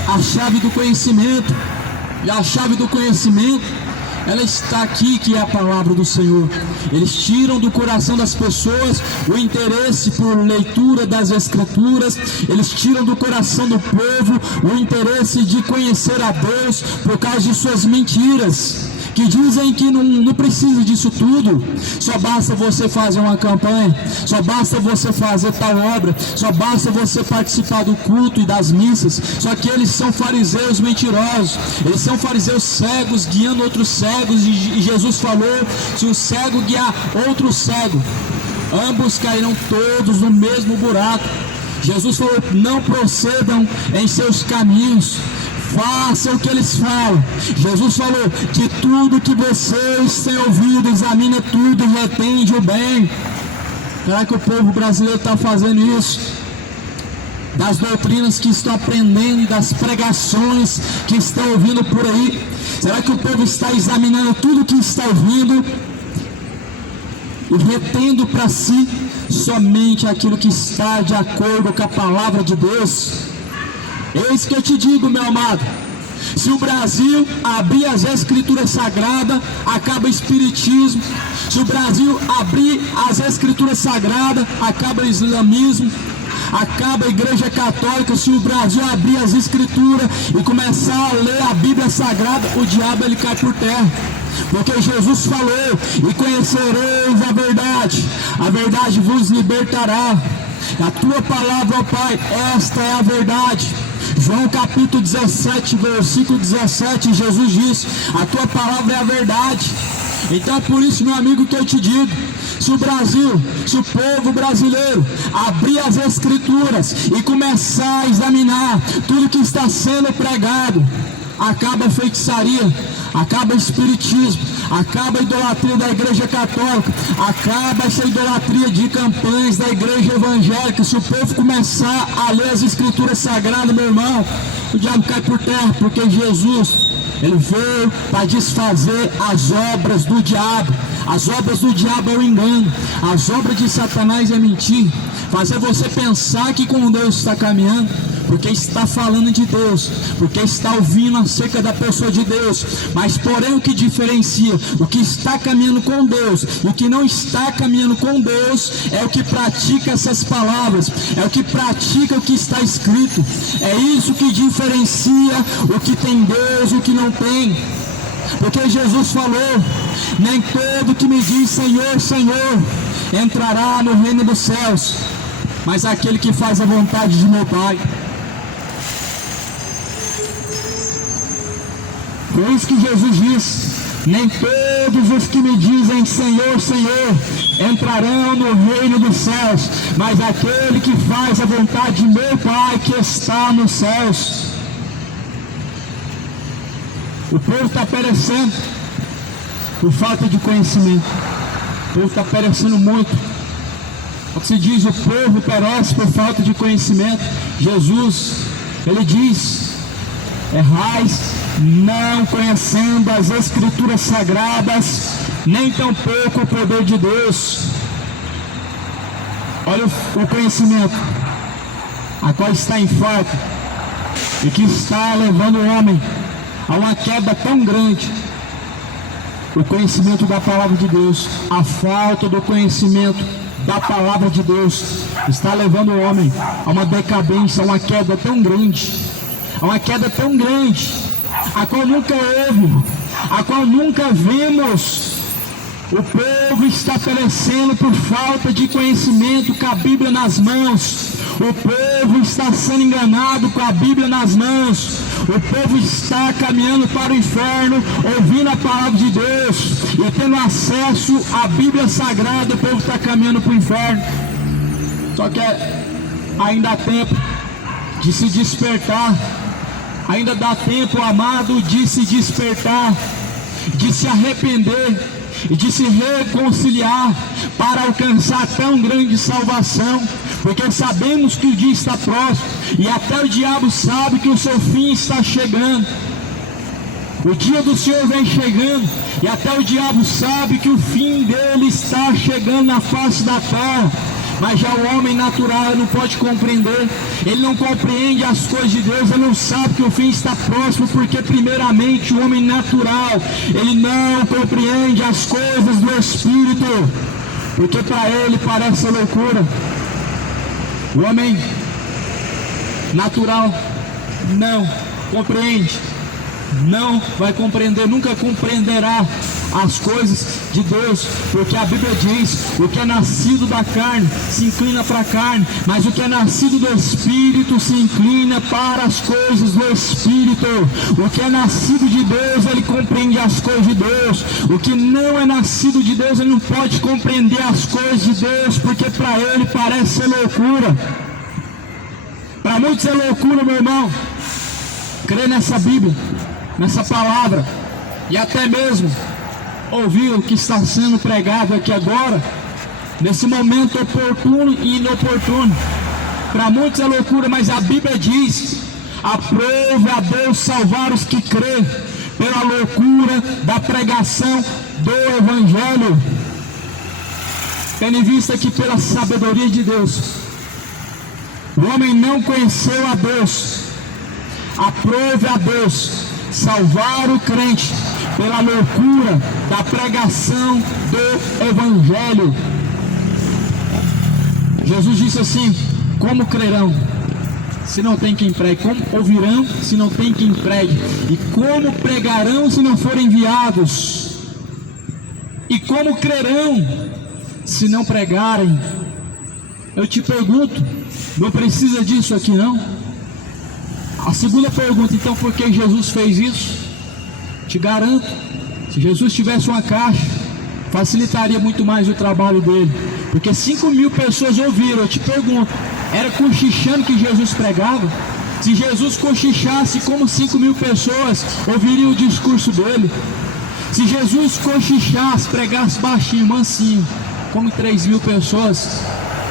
a chave do conhecimento, e a chave do conhecimento ela está aqui, que é a palavra do Senhor. Eles tiram do coração das pessoas o interesse por leitura das Escrituras, eles tiram do coração do povo o interesse de conhecer a Deus por causa de suas mentiras, que dizem que não precisa disso tudo, só basta você fazer uma campanha, só basta você fazer tal obra, só basta você participar do culto e das missas. Só que eles são fariseus mentirosos, eles são fariseus cegos guiando outros cegos, e Jesus falou: se um cego guiar outro cego, ambos cairão todos no mesmo buraco. Jesus falou: não procedam em seus caminhos, façam o que eles falam. Jesus falou que tudo que vocês têm ouvido, examine tudo e retende o bem. Será que o povo brasileiro está fazendo isso? Das doutrinas que estão aprendendo, das pregações que estão ouvindo por aí, será que o povo está examinando tudo que está ouvindo e retendo para si somente aquilo que está de acordo com a palavra de Deus? Eis que eu te digo, meu amado, se o Brasil abrir as Escrituras Sagradas, acaba o Espiritismo. Se o Brasil abrir as Escrituras Sagradas, acaba o Islamismo, acaba a Igreja Católica. Se o Brasil abrir as Escrituras e começar a ler a Bíblia Sagrada, o diabo ele cai por terra. Porque Jesus falou: e conhecereis a verdade vos libertará. A tua palavra, ó Pai, esta é a verdade. João capítulo 17, versículo 17, Jesus diz: a tua palavra é a verdade. Então é por isso, meu amigo, que eu te digo: se o Brasil, se o povo brasileiro abrir as escrituras e começar a examinar tudo que está sendo pregado, acaba a feitiçaria, acaba o espiritismo, acaba a idolatria da igreja católica, acaba essa idolatria de campanhas da igreja evangélica. Se o povo começar a ler as escrituras sagradas, meu irmão, o diabo cai por terra, porque Jesus, ele veio para desfazer as obras do diabo. As obras do diabo é o engano, as obras de Satanás é mentir, fazer você pensar que com Deus está caminhando, porque está falando de Deus, porque está ouvindo acerca da pessoa de Deus. Mas porém o que diferencia o que está caminhando com Deus e o que não está caminhando com Deus é o que pratica essas palavras, é o que pratica o que está escrito. É isso que diferencia o que tem Deus e o que não tem. Porque Jesus falou: nem todo que me diz Senhor, Senhor entrará no reino dos céus, mas aquele que faz a vontade de meu Pai. Foi isso que Jesus disse: nem todos os que me dizem Senhor, Senhor entrarão no reino dos céus, mas aquele que faz a vontade de meu Pai que está nos céus. O povo está perecendo por falta de conhecimento. O povo está perecendo muito. O que se diz: o povo perece por falta de conhecimento. Jesus, ele diz: errais não conhecendo as escrituras sagradas, nem tampouco o poder de Deus. Olha o conhecimento, a qual está em falta, e que está levando o homem a uma queda tão grande. O conhecimento da palavra de Deus, a falta do conhecimento da palavra de Deus está levando o homem a uma decadência, a uma queda tão grande, a uma queda tão grande, a qual nunca houve, a qual nunca vimos. O povo está perecendo por falta de conhecimento com a Bíblia nas mãos. O povo está sendo enganado com a Bíblia nas mãos. O povo está caminhando para o inferno, ouvindo a palavra de Deus e tendo acesso à Bíblia Sagrada. O povo está caminhando para o inferno. Só que ainda há tempo de se despertar. Ainda dá tempo, amado, de se despertar, de se arrepender e de se reconciliar para alcançar tão grande salvação, porque sabemos que o dia está próximo e até o diabo sabe que o seu fim está chegando. O dia do Senhor vem chegando e até o diabo sabe que o fim dele está chegando na face da terra. Mas já o homem natural não pode compreender, ele não compreende as coisas de Deus, ele não sabe que o fim está próximo, porque primeiramente o homem natural, ele não compreende as coisas do Espírito, porque para ele parece loucura. O homem natural não compreende, não vai compreender, nunca compreenderá as coisas de Deus, porque a Bíblia diz: o que é nascido da carne se inclina para a carne, mas o que é nascido do Espírito se inclina para as coisas do Espírito. O que é nascido de Deus, ele compreende as coisas de Deus. O que não é nascido de Deus, ele não pode compreender as coisas de Deus, porque para ele parece ser loucura. Para muitos é loucura, meu irmão, crer nessa Bíblia, nessa palavra, e até mesmo ouvir o que está sendo pregado aqui agora, nesse momento oportuno e inoportuno. Para muitos é loucura, mas a Bíblia diz: aprove a Deus salvar os que crêem, pela loucura da pregação do Evangelho. Tendo em vista que pela sabedoria de Deus, o homem não conheceu a Deus, aprove a Deus salvar o crente pela loucura da pregação do Evangelho. Jesus disse assim: como crerão se não tem quem pregue? Como ouvirão se não tem quem pregue? E como pregarão se não forem enviados? E como crerão se não pregarem? Eu te pergunto, não precisa disso aqui não? A segunda pergunta, então, por que Jesus fez isso? Te garanto, se Jesus tivesse uma caixa, facilitaria muito mais o trabalho dele, porque 5.000 pessoas ouviram. Eu te pergunto, era cochichando que Jesus pregava? Se Jesus cochichasse, como 5.000 pessoas ouviriam o discurso dele? Se Jesus cochichasse, pregasse baixinho, mansinho, como 3.000 pessoas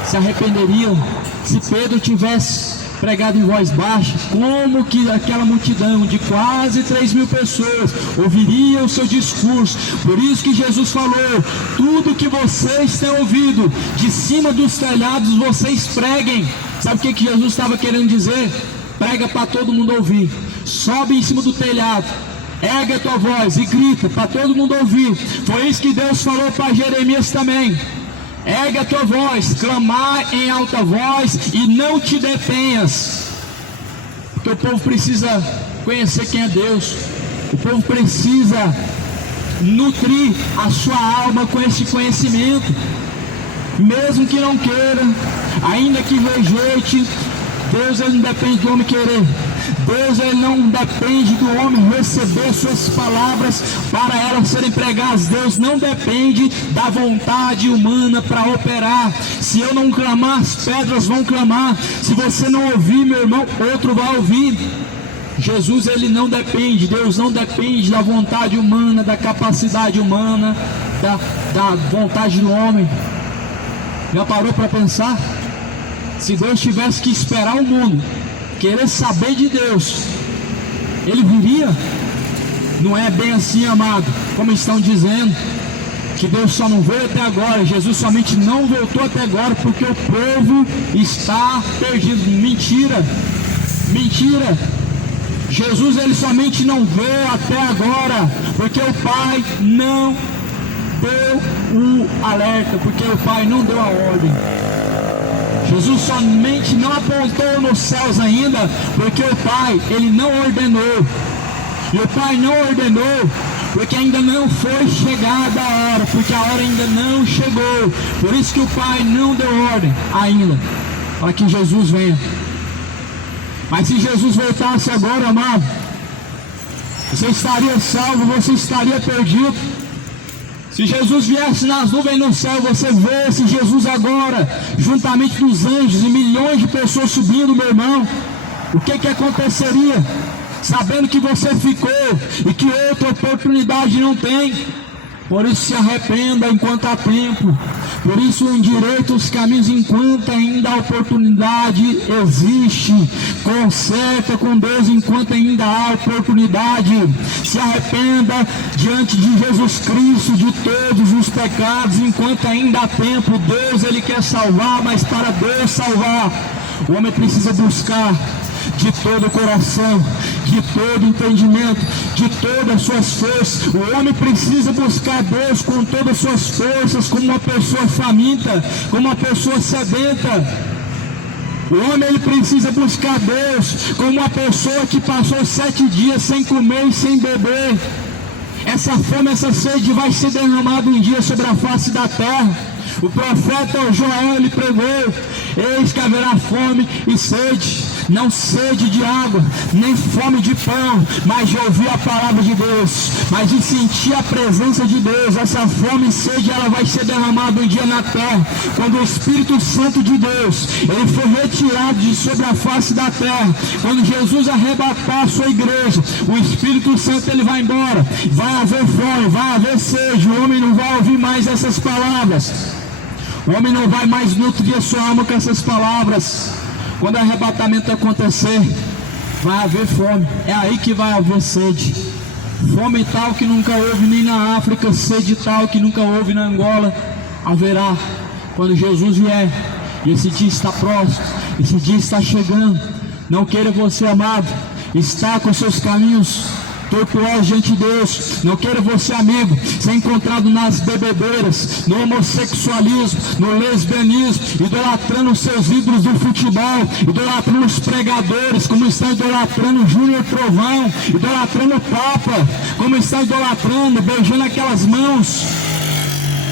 se arrependeriam? Se Pedro tivesse pregado em voz baixa, como que aquela multidão de quase 3.000 pessoas ouviria o seu discurso? Por isso que Jesus falou: tudo que vocês têm ouvido de cima dos telhados, vocês preguem. Sabe o que Jesus estava querendo dizer? Prega para todo mundo ouvir. Sobe em cima do telhado, ergue a tua voz e grita para todo mundo ouvir. Foi isso que Deus falou para Jeremias também: ergue a tua voz, clamar em alta voz e não te detenhas. Porque o povo precisa conhecer quem é Deus. O povo precisa nutrir a sua alma com esse conhecimento. Mesmo que não queira, ainda que rejeite, Deus ele não depende do homem querer. Deus ele não depende do homem receber suas palavras para elas serem pregadas. Deus não depende da vontade humana para operar. Se eu não clamar, as pedras vão clamar. Se você não ouvir, meu irmão, outro vai ouvir. Jesus ele não depende, Deus não depende da vontade humana, da capacidade humana, da vontade do homem. Já parou para pensar? Se Deus tivesse que esperar o mundo querer saber de Deus, ele viria? Não é bem assim, amado, como estão dizendo, que Deus só não veio até agora. Jesus somente não voltou até agora porque o povo está perdido. Mentira, mentira. Jesus ele somente não veio até agora porque o Pai não deu o alerta, porque o Pai não deu a ordem. Jesus somente não apontou nos céus ainda, porque o Pai, ele não ordenou. E o Pai não ordenou, porque ainda não foi chegada a hora, porque a hora ainda não chegou. Por isso que o Pai não deu ordem ainda, para que Jesus venha. Mas se Jesus voltasse agora, amado, você estaria salvo, você estaria perdido. Se Jesus viesse nas nuvens no céu, você vê Jesus agora, juntamente dos anjos e milhões de pessoas subindo, meu irmão, o que aconteceria? Sabendo que você ficou e que outra oportunidade não tem. Por isso se arrependa enquanto há tempo. Por isso endireita os caminhos enquanto ainda a oportunidade existe. Conserta com Deus enquanto ainda há oportunidade. Se arrependa diante de Jesus Cristo de todos os pecados enquanto ainda há tempo. Deus ele quer salvar, mas para Deus salvar, o homem precisa buscar de todo o coração, de todo o entendimento, de todas as suas forças. O homem precisa buscar Deus com todas as suas forças, como uma pessoa faminta, como uma pessoa sedenta. O homem ele precisa buscar Deus como uma pessoa que passou 7 dias sem comer e sem beber. Essa fome, essa sede vai ser derramada um dia sobre a face da terra. O profeta Joel ele pregou: eis que haverá fome e sede, não sede de água, nem fome de pão, mas de ouvir a palavra de Deus, mas de sentir a presença de Deus. Essa fome e sede ela vai ser derramada um dia na terra, quando o Espírito Santo de Deus ele for retirado de sobre a face da terra. Quando Jesus arrebatar a sua igreja, o Espírito Santo ele vai embora, vai haver fome, vai haver sede. O homem não vai ouvir mais essas palavras, o homem não vai mais nutrir a sua alma com essas palavras. Quando o arrebatamento acontecer, vai haver fome, é aí que vai haver sede. Fome tal que nunca houve nem na África, sede tal que nunca houve na Angola, haverá quando Jesus vier. E esse dia está próximo, esse dia está chegando. Não queira você, amado, estar com seus caminhos tortuosos diante de Deus. Não queira você, amigo, ser encontrado nas bebedeiras, no homossexualismo, no lesbianismo, idolatrando os seus ídolos do futebol, idolatrando os pregadores, como está idolatrando o Júnior Trovão, idolatrando o Papa, como está idolatrando, beijando aquelas mãos.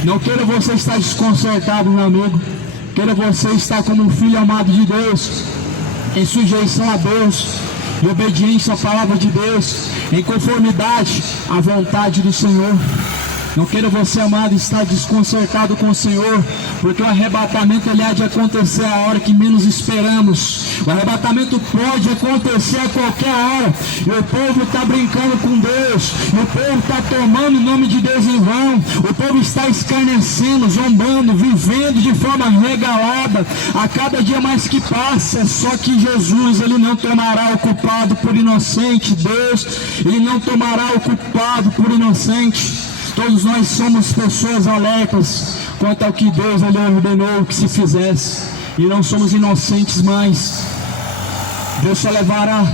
Não queira você estar desconcertado, meu amigo. Queira você estar como um filho amado de Deus, em sujeição a Deus, e obediência à palavra de Deus, em conformidade à vontade do Senhor. Não queira você, amado, estar desconcertado com o Senhor, porque o arrebatamento ele há de acontecer a hora que menos esperamos. O arrebatamento pode acontecer a qualquer hora, e o povo está brincando com Deus, e o povo está tomando o nome de Deus em vão, o povo está escarnecendo, zombando, vivendo de forma regalada, a cada dia mais que passa. Só que Jesus, ele não tomará o culpado por inocente. Deus, ele não tomará o culpado por inocente. Todos nós somos pessoas alertas quanto ao que Deus ele ordenou que se fizesse, e não somos inocentes mais. Deus só levará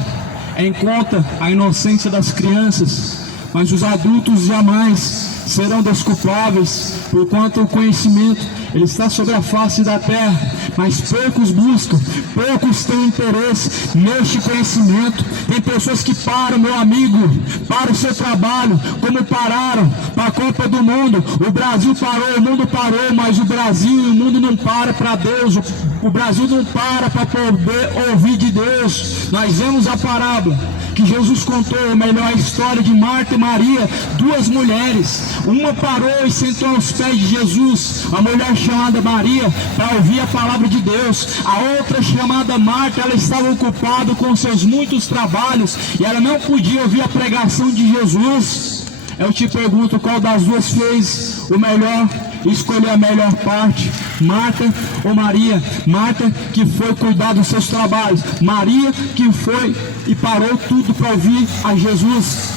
em conta a inocência das crianças, mas os adultos jamais serão desculpáveis, porquanto o conhecimento ele está sobre a face da terra, mas poucos buscam, poucos têm interesse neste conhecimento. Tem pessoas que param, meu amigo, para o seu trabalho, como pararam para a Copa do Mundo. O Brasil parou, o mundo parou, mas o Brasil e o mundo não param para Deus. O Brasil não para poder ouvir de Deus. Nós vemos a parábola que Jesus contou, ou melhor, a história de Marta e Maria, duas mulheres. Uma parou e sentou aos pés de Jesus, a mulher chamada Maria, para ouvir a palavra de Deus. A outra, chamada Marta, ela estava ocupada com seus muitos trabalhos e ela não podia ouvir a pregação de Jesus. Eu te pergunto, qual das duas fez o melhor? Escolher a melhor parte, Marta ou Maria? Marta, que foi cuidar dos seus trabalhos, Maria, que foi e parou tudo para ouvir a Jesus.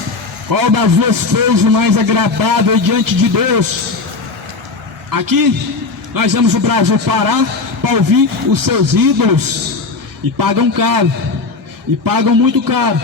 Qual das duas fez o mais agradável diante de Deus? Aqui nós vemos o Brasil parar para ouvir os seus ídolos, e pagam caro, e pagam muito caro,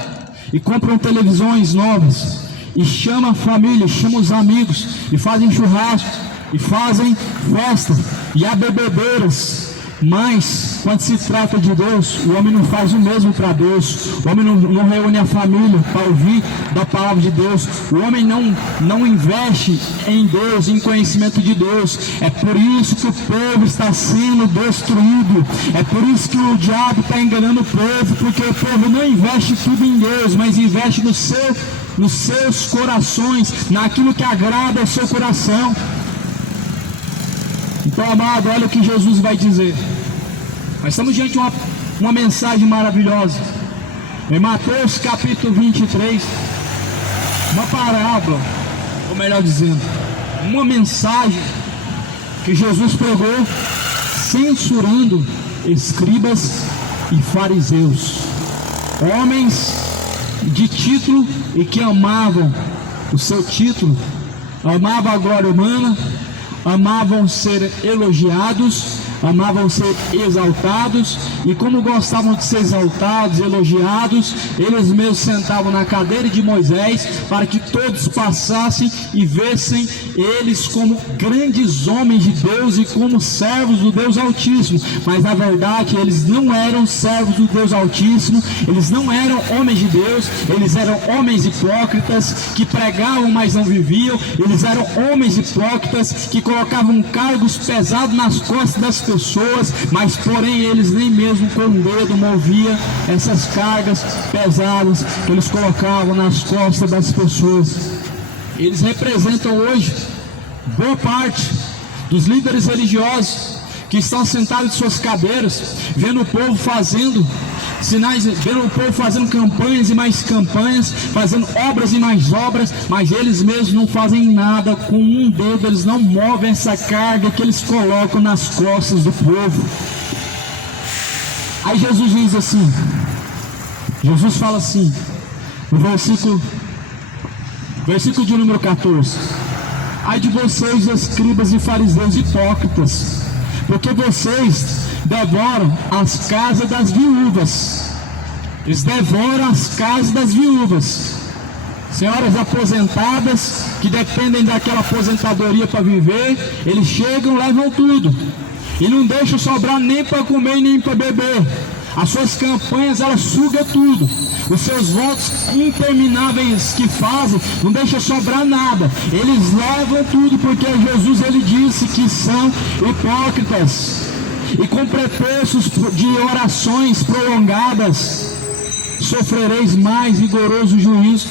e compram televisões novas, e chamam a família, chamam os amigos, e fazem churrasco, e fazem festa, e há bebedeiras. Mas quando se trata de Deus, o homem não faz o mesmo para Deus. O homem não reúne a família para ouvir da palavra de Deus. O homem não investe em Deus, em conhecimento de Deus. É por isso que o povo está sendo destruído. É por isso que o diabo está enganando o povo, porque o povo não investe tudo em Deus, mas investe nos seus corações, naquilo que agrada ao seu coração. Então, amado, olha o que Jesus vai dizer. Nós estamos diante de uma mensagem maravilhosa. Em Mateus capítulo 23, uma parábola, ou melhor dizendo, uma mensagem que Jesus pregou censurando escribas e fariseus, homens de título e que amavam o seu título, amavam a glória humana, amavam ser elogiados, amavam ser exaltados, e como gostavam de ser exaltados, elogiados, eles mesmos sentavam na cadeira de Moisés para que todos passassem e vissem eles como grandes homens de Deus e como servos do Deus Altíssimo. Mas na verdade eles não eram servos do Deus Altíssimo, eles não eram homens de Deus, eles eram homens hipócritas que pregavam mas não viviam. Eles eram homens hipócritas que colocavam cargos pesados nas costas das pessoas, mas porém eles nem mesmo com o dedo moviam essas cargas pesadas que eles colocavam nas costas das pessoas. Eles representam hoje boa parte dos líderes religiosos que estão sentados em suas cadeiras, vendo o povo fazendo sinais, vendo o povo fazendo campanhas e mais campanhas, fazendo obras e mais obras, mas eles mesmos não fazem nada com um dedo, eles não movem essa carga que eles colocam nas costas do povo. Aí Jesus diz assim, Jesus fala assim, no versículo de número 14: ai de vocês, escribas e fariseus hipócritas, porque vocês devoram as casas das viúvas. Eles devoram as casas das viúvas, senhoras aposentadas que dependem daquela aposentadoria para viver. Eles chegam, levam tudo e não deixam sobrar nem para comer nem para beber. As suas campanhas, elas sugam tudo. Os seus votos intermináveis que fazem, não deixa sobrar nada. Eles levam tudo, porque Jesus ele disse que são hipócritas, e com pretextos de orações prolongadas, sofrereis mais vigoroso juízo.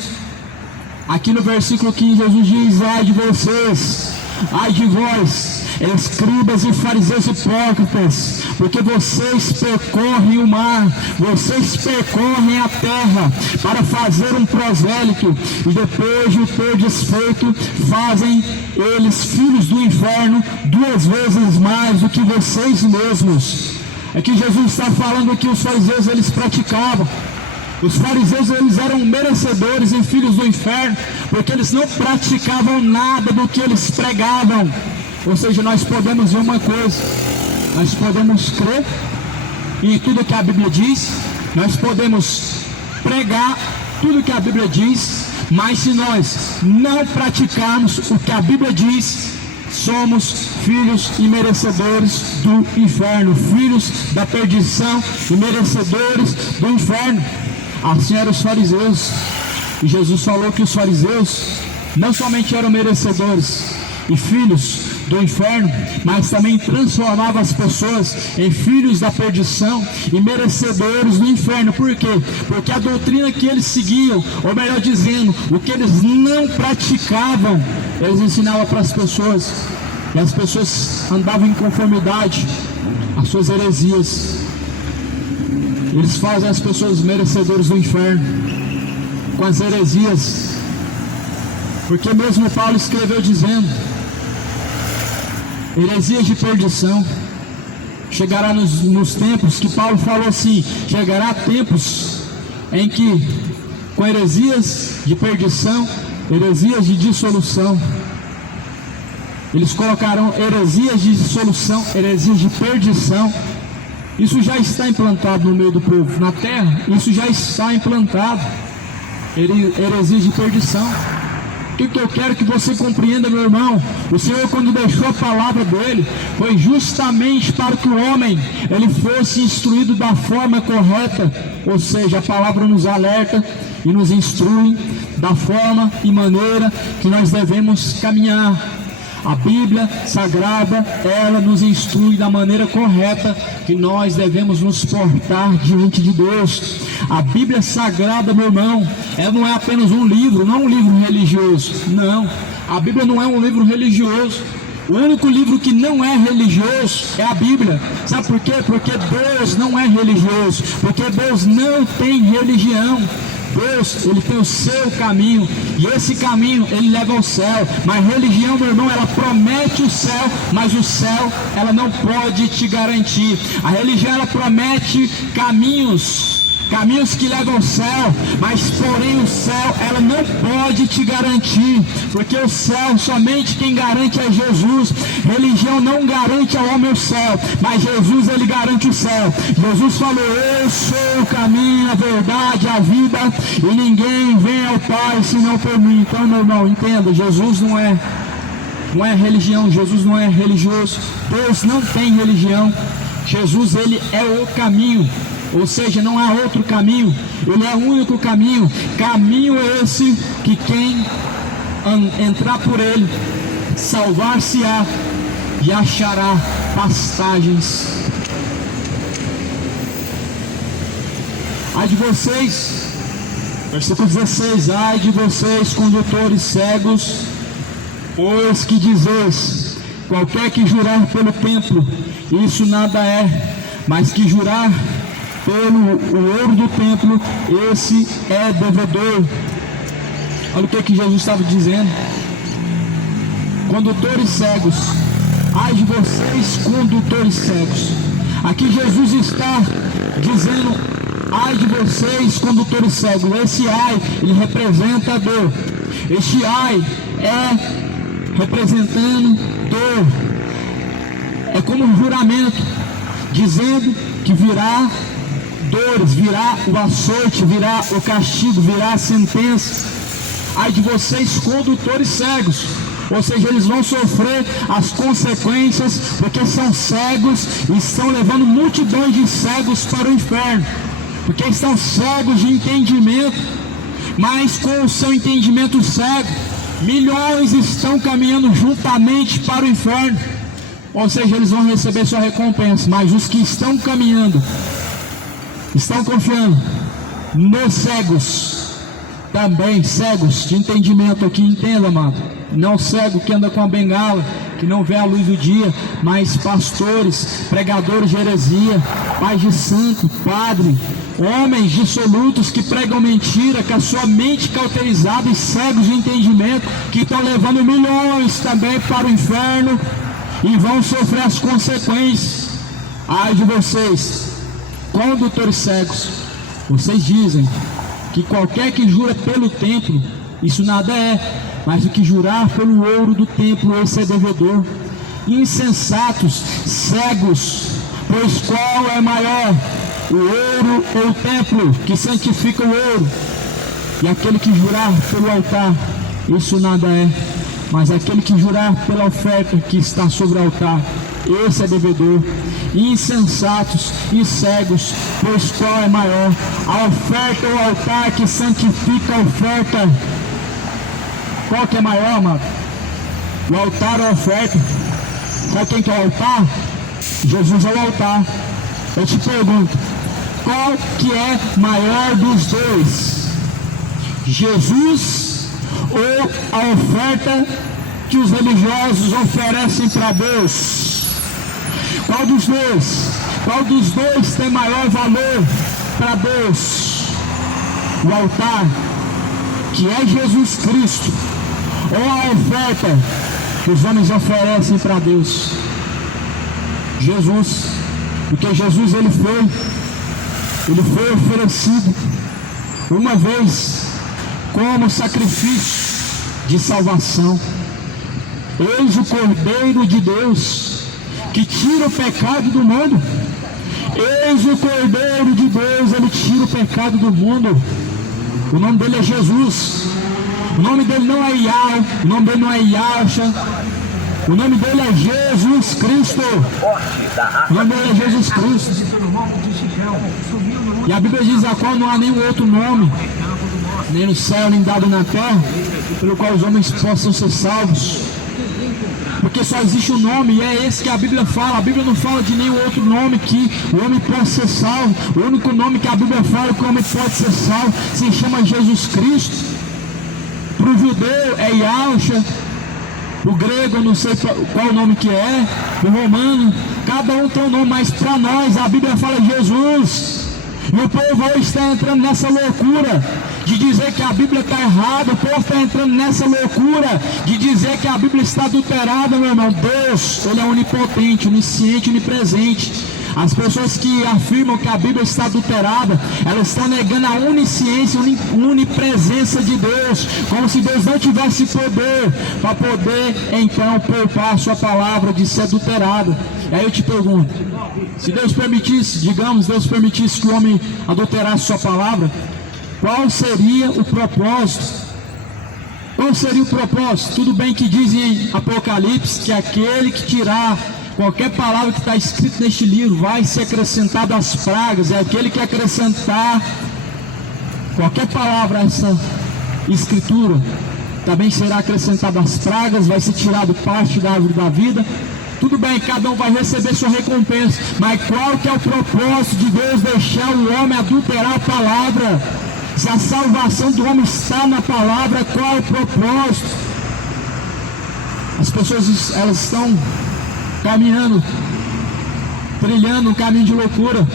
Aqui no versículo 15 Jesus diz: ai de vocês, ai de vós, escribas e fariseus hipócritas, porque vocês percorrem o mar, vocês percorrem a terra para fazer um prosélito, e depois de ter desfeito, fazem eles filhos do inferno 2 vezes mais do que vocês mesmos. É que Jesus está falando que os fariseus eles praticavam. Os fariseus eles eram merecedores e filhos do inferno, porque eles não praticavam nada do que eles pregavam. Ou seja, nós podemos ver uma coisa: nós podemos crer em tudo que a Bíblia diz, nós podemos pregar tudo que a Bíblia diz, mas se nós não praticarmos o que a Bíblia diz, somos filhos e merecedores do inferno, filhos da perdição e merecedores do inferno. Assim eram os fariseus, e Jesus falou que os fariseus não somente eram merecedores e filhos do inferno, mas também transformava as pessoas em filhos da perdição e merecedores do inferno. Por quê? Porque a doutrina que eles seguiam, ou melhor dizendo, o que eles não praticavam, eles ensinavam para as pessoas, e as pessoas andavam em conformidade às suas heresias. Eles fazem as pessoas merecedoras do inferno com as heresias, porque mesmo Paulo escreveu dizendo: heresias de perdição. Chegará nos tempos que Paulo falou assim: chegará tempos em que, com heresias de perdição, heresias de dissolução, eles colocarão heresias de dissolução, heresias de perdição. Isso já está implantado no meio do povo, na terra, isso já está implantado. Heresias de perdição. O que eu quero que você compreenda, meu irmão? O Senhor, quando deixou a palavra dele, foi justamente para que o homem ele fosse instruído da forma correta. Ou seja, a palavra nos alerta e nos instrui da forma e maneira que nós devemos caminhar. A Bíblia Sagrada, ela nos instrui da maneira correta que nós devemos nos portar diante de Deus. A Bíblia Sagrada, meu irmão, ela não é apenas um livro, não é um livro religioso. Não, a Bíblia não é um livro religioso. O único livro que não é religioso é a Bíblia. Sabe por quê? Porque Deus não é religioso, porque Deus não tem religião. Deus, ele tem o seu caminho, e esse caminho ele leva ao céu. Mas religião, meu irmão, ela promete o céu, mas o céu ela não pode te garantir. A religião ela promete caminhos que levam ao céu, mas porém o céu ela não pode te garantir, porque o céu somente quem garante é Jesus. Religião não garante ao homem o céu, mas Jesus ele garante o céu. Jesus falou: eu sou o caminho, a verdade, a vida, e ninguém vem ao Pai senão por mim. Então, meu irmão, entenda, Jesus não é religião, Jesus não é religioso, Deus não tem religião. Jesus ele é o caminho. Ou seja, não há outro caminho, ele é o único caminho. Caminho esse que quem entrar por ele, salvar-se-á e achará pastagens. Ai de vocês, versículo 16, ai de vocês, condutores cegos, pois que dizeis: qualquer que jurar pelo templo, isso nada é, mas que jurar pelo o ouro do templo, esse é devedor. Olha o que Jesus estava dizendo: condutores cegos, ai de vocês, condutores cegos. Aqui Jesus está dizendo: ai de vocês, condutores cegos. Esse ai, ele representa a dor. Este ai é representando dor. É como um juramento, dizendo que virá dores, virá o açoite, virá o castigo, virá a sentença. Ai de vocês, condutores cegos. Ou seja, eles vão sofrer as consequências, porque são cegos e estão levando multidões de cegos para o inferno, porque estão cegos de entendimento. Mas com o seu entendimento cego, milhões estão caminhando juntamente para o inferno. Ou seja, eles vão receber sua recompensa, mas os que estão caminhando, estão confiando nos cegos, também cegos de entendimento aqui, entenda, amado, não cego que anda com a bengala, que não vê a luz do dia, mas pastores, pregadores de heresia, pais de santo, padre, homens dissolutos que pregam mentira, com a sua mente cauterizada e cegos de entendimento, que estão levando milhões também para o inferno e vão sofrer as consequências. Ai de vocês, condutores cegos, vocês dizem que qualquer que jura pelo templo, isso nada é, mas o que jurar pelo ouro do templo, esse é devedor. Insensatos, cegos, pois qual é maior, o ouro ou o templo que santifica o ouro? E aquele que jurar pelo altar, isso nada é, mas aquele que jurar pela oferta que está sobre o altar, esse é devedor. Insensatos e cegos, pois qual é maior, a oferta ou o altar que santifica a oferta? Qual que é maior, mano? O altar ou a oferta? Sabe quem que é o altar? Jesus é o altar. Eu te pergunto, qual que é maior dos dois? Jesus ou a oferta que os religiosos oferecem para Deus? Qual dos dois? Qual dos dois tem maior valor para Deus? O altar, que é Jesus Cristo, ou a oferta que os homens oferecem para Deus? Jesus, porque Jesus ele foi oferecido uma vez como sacrifício de salvação. Eis o Cordeiro de Deus que tira o pecado do mundo. Eis o Cordeiro de Deus, ele tira o pecado do mundo. O nome dele é Jesus. O nome dele não é Yahweh, o nome dele não é Yahshua, o nome dele é Jesus Cristo. O nome dele é Jesus Cristo. E a Bíblia diz a qual não há nenhum outro nome, nem no céu, nem dado na terra, pelo qual os homens possam ser salvos. Porque só existe um nome, e é esse que a Bíblia fala. A Bíblia não fala de nenhum outro nome que o homem possa ser salvo. O único nome que a Bíblia fala que o homem pode ser salvo se chama Jesus Cristo. Para o judeu é Yahshua, o grego eu não sei qual o nome que é, o romano, cada um tem um nome, mas para nós a Bíblia fala Jesus. E o povo hoje está entrando nessa loucura de dizer que a Bíblia está errada. O povo está entrando nessa loucura de dizer que a Bíblia está adulterada, meu irmão. Deus, ele é onipotente, onisciente, onipresente. As pessoas que afirmam que a Bíblia está adulterada, elas estão negando a onisciência, a onipresença de Deus, como se Deus não tivesse poder para poder então poupar a sua palavra de ser adulterada. E aí eu te pergunto, se Deus permitisse, digamos, Deus permitisse que o homem adulterasse sua palavra, qual seria o propósito? Qual seria o propósito? Tudo bem que diz em Apocalipse que aquele que tirar qualquer palavra que está escrita neste livro vai ser acrescentado às pragas. É aquele que acrescentar qualquer palavra a essa escritura também será acrescentado às pragas, vai ser tirado parte da árvore da vida. Tudo bem, cada um vai receber sua recompensa, mas qual que é o propósito de Deus deixar o homem adulterar a palavra? Se a salvação do homem está na palavra, qual é o propósito? As pessoas, elas estão caminhando, trilhando um caminho de loucura,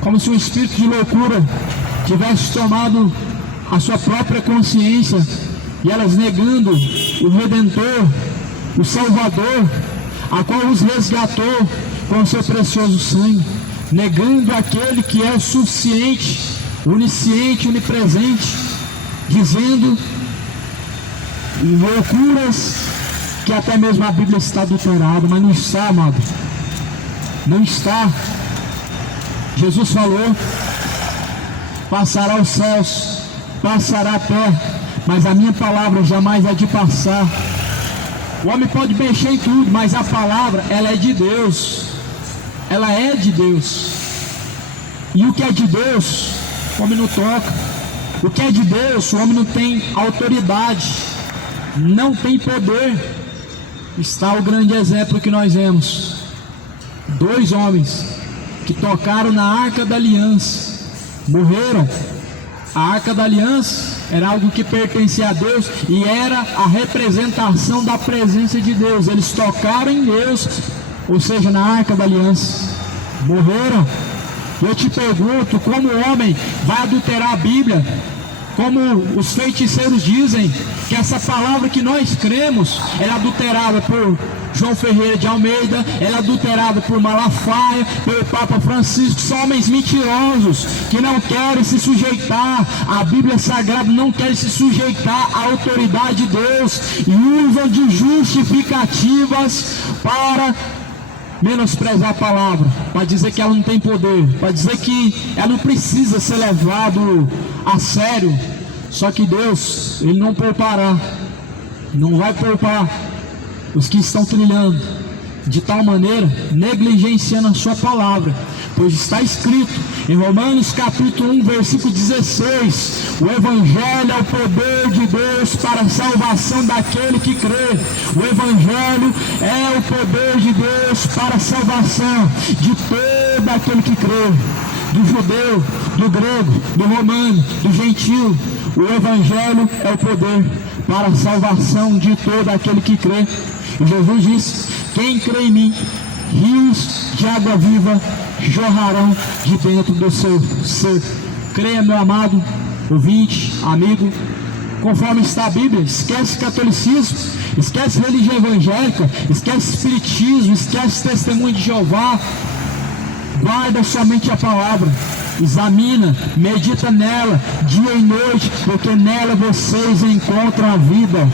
como se um espírito de loucura tivesse tomado a sua própria consciência, e elas negando o Redentor, o Salvador, a qual os resgatou com o seu precioso sangue, negando aquele que é o suficiente, onisciente, onipresente, dizendo loucuras que até mesmo a Bíblia está adulterada, mas não está, amado, não está. Jesus falou: passará os céus, passará a terra, mas a minha palavra jamais há de passar. O homem pode mexer em tudo, mas a palavra, ela é de Deus, ela é de Deus, e o que é de Deus, o homem não toca. O que é de Deus, o homem não tem autoridade, não tem poder. Está o grande exemplo que nós vemos: dois homens que tocaram na arca da aliança, morreram, A Arca da Aliança era algo que pertencia a Deus e era a representação da presença de Deus. Eles tocaram em Deus, ou seja, na Arca da Aliança. Morreram. Eu te pergunto, como o homem vai adulterar a Bíblia? Como os feiticeiros dizem que essa palavra que nós cremos é adulterada por João Ferreira de Almeida, ela é adulterada por Malafaia, pelo Papa Francisco. São homens mentirosos que não querem se sujeitar à Bíblia Sagrada, não querem se sujeitar à autoridade de Deus e usam de justificativas para menosprezar a palavra, para dizer que ela não tem poder, para dizer que ela não precisa ser levado a sério. Só que Deus, Ele não poupará, não vai poupar os que estão trilhando de tal maneira, negligenciando a sua palavra, pois está escrito em Romanos capítulo 1, versículo 16, o Evangelho é o poder de Deus para a salvação daquele que crê. O Evangelho é o poder de Deus para a salvação de todo aquele que crê, do judeu, do grego, do romano, do gentil. O Evangelho é o poder para a salvação de todo aquele que crê. E Jesus disse: quem crê em mim, rios de água viva jorrarão de dentro do seu ser. Creia, meu amado ouvinte, amigo, conforme está a Bíblia. Esquece catolicismo, esquece religião evangélica, esquece espiritismo, esquece testemunho de Jeová. Guarda somente a palavra, examina, medita nela dia e noite, porque nela vocês encontram a vida.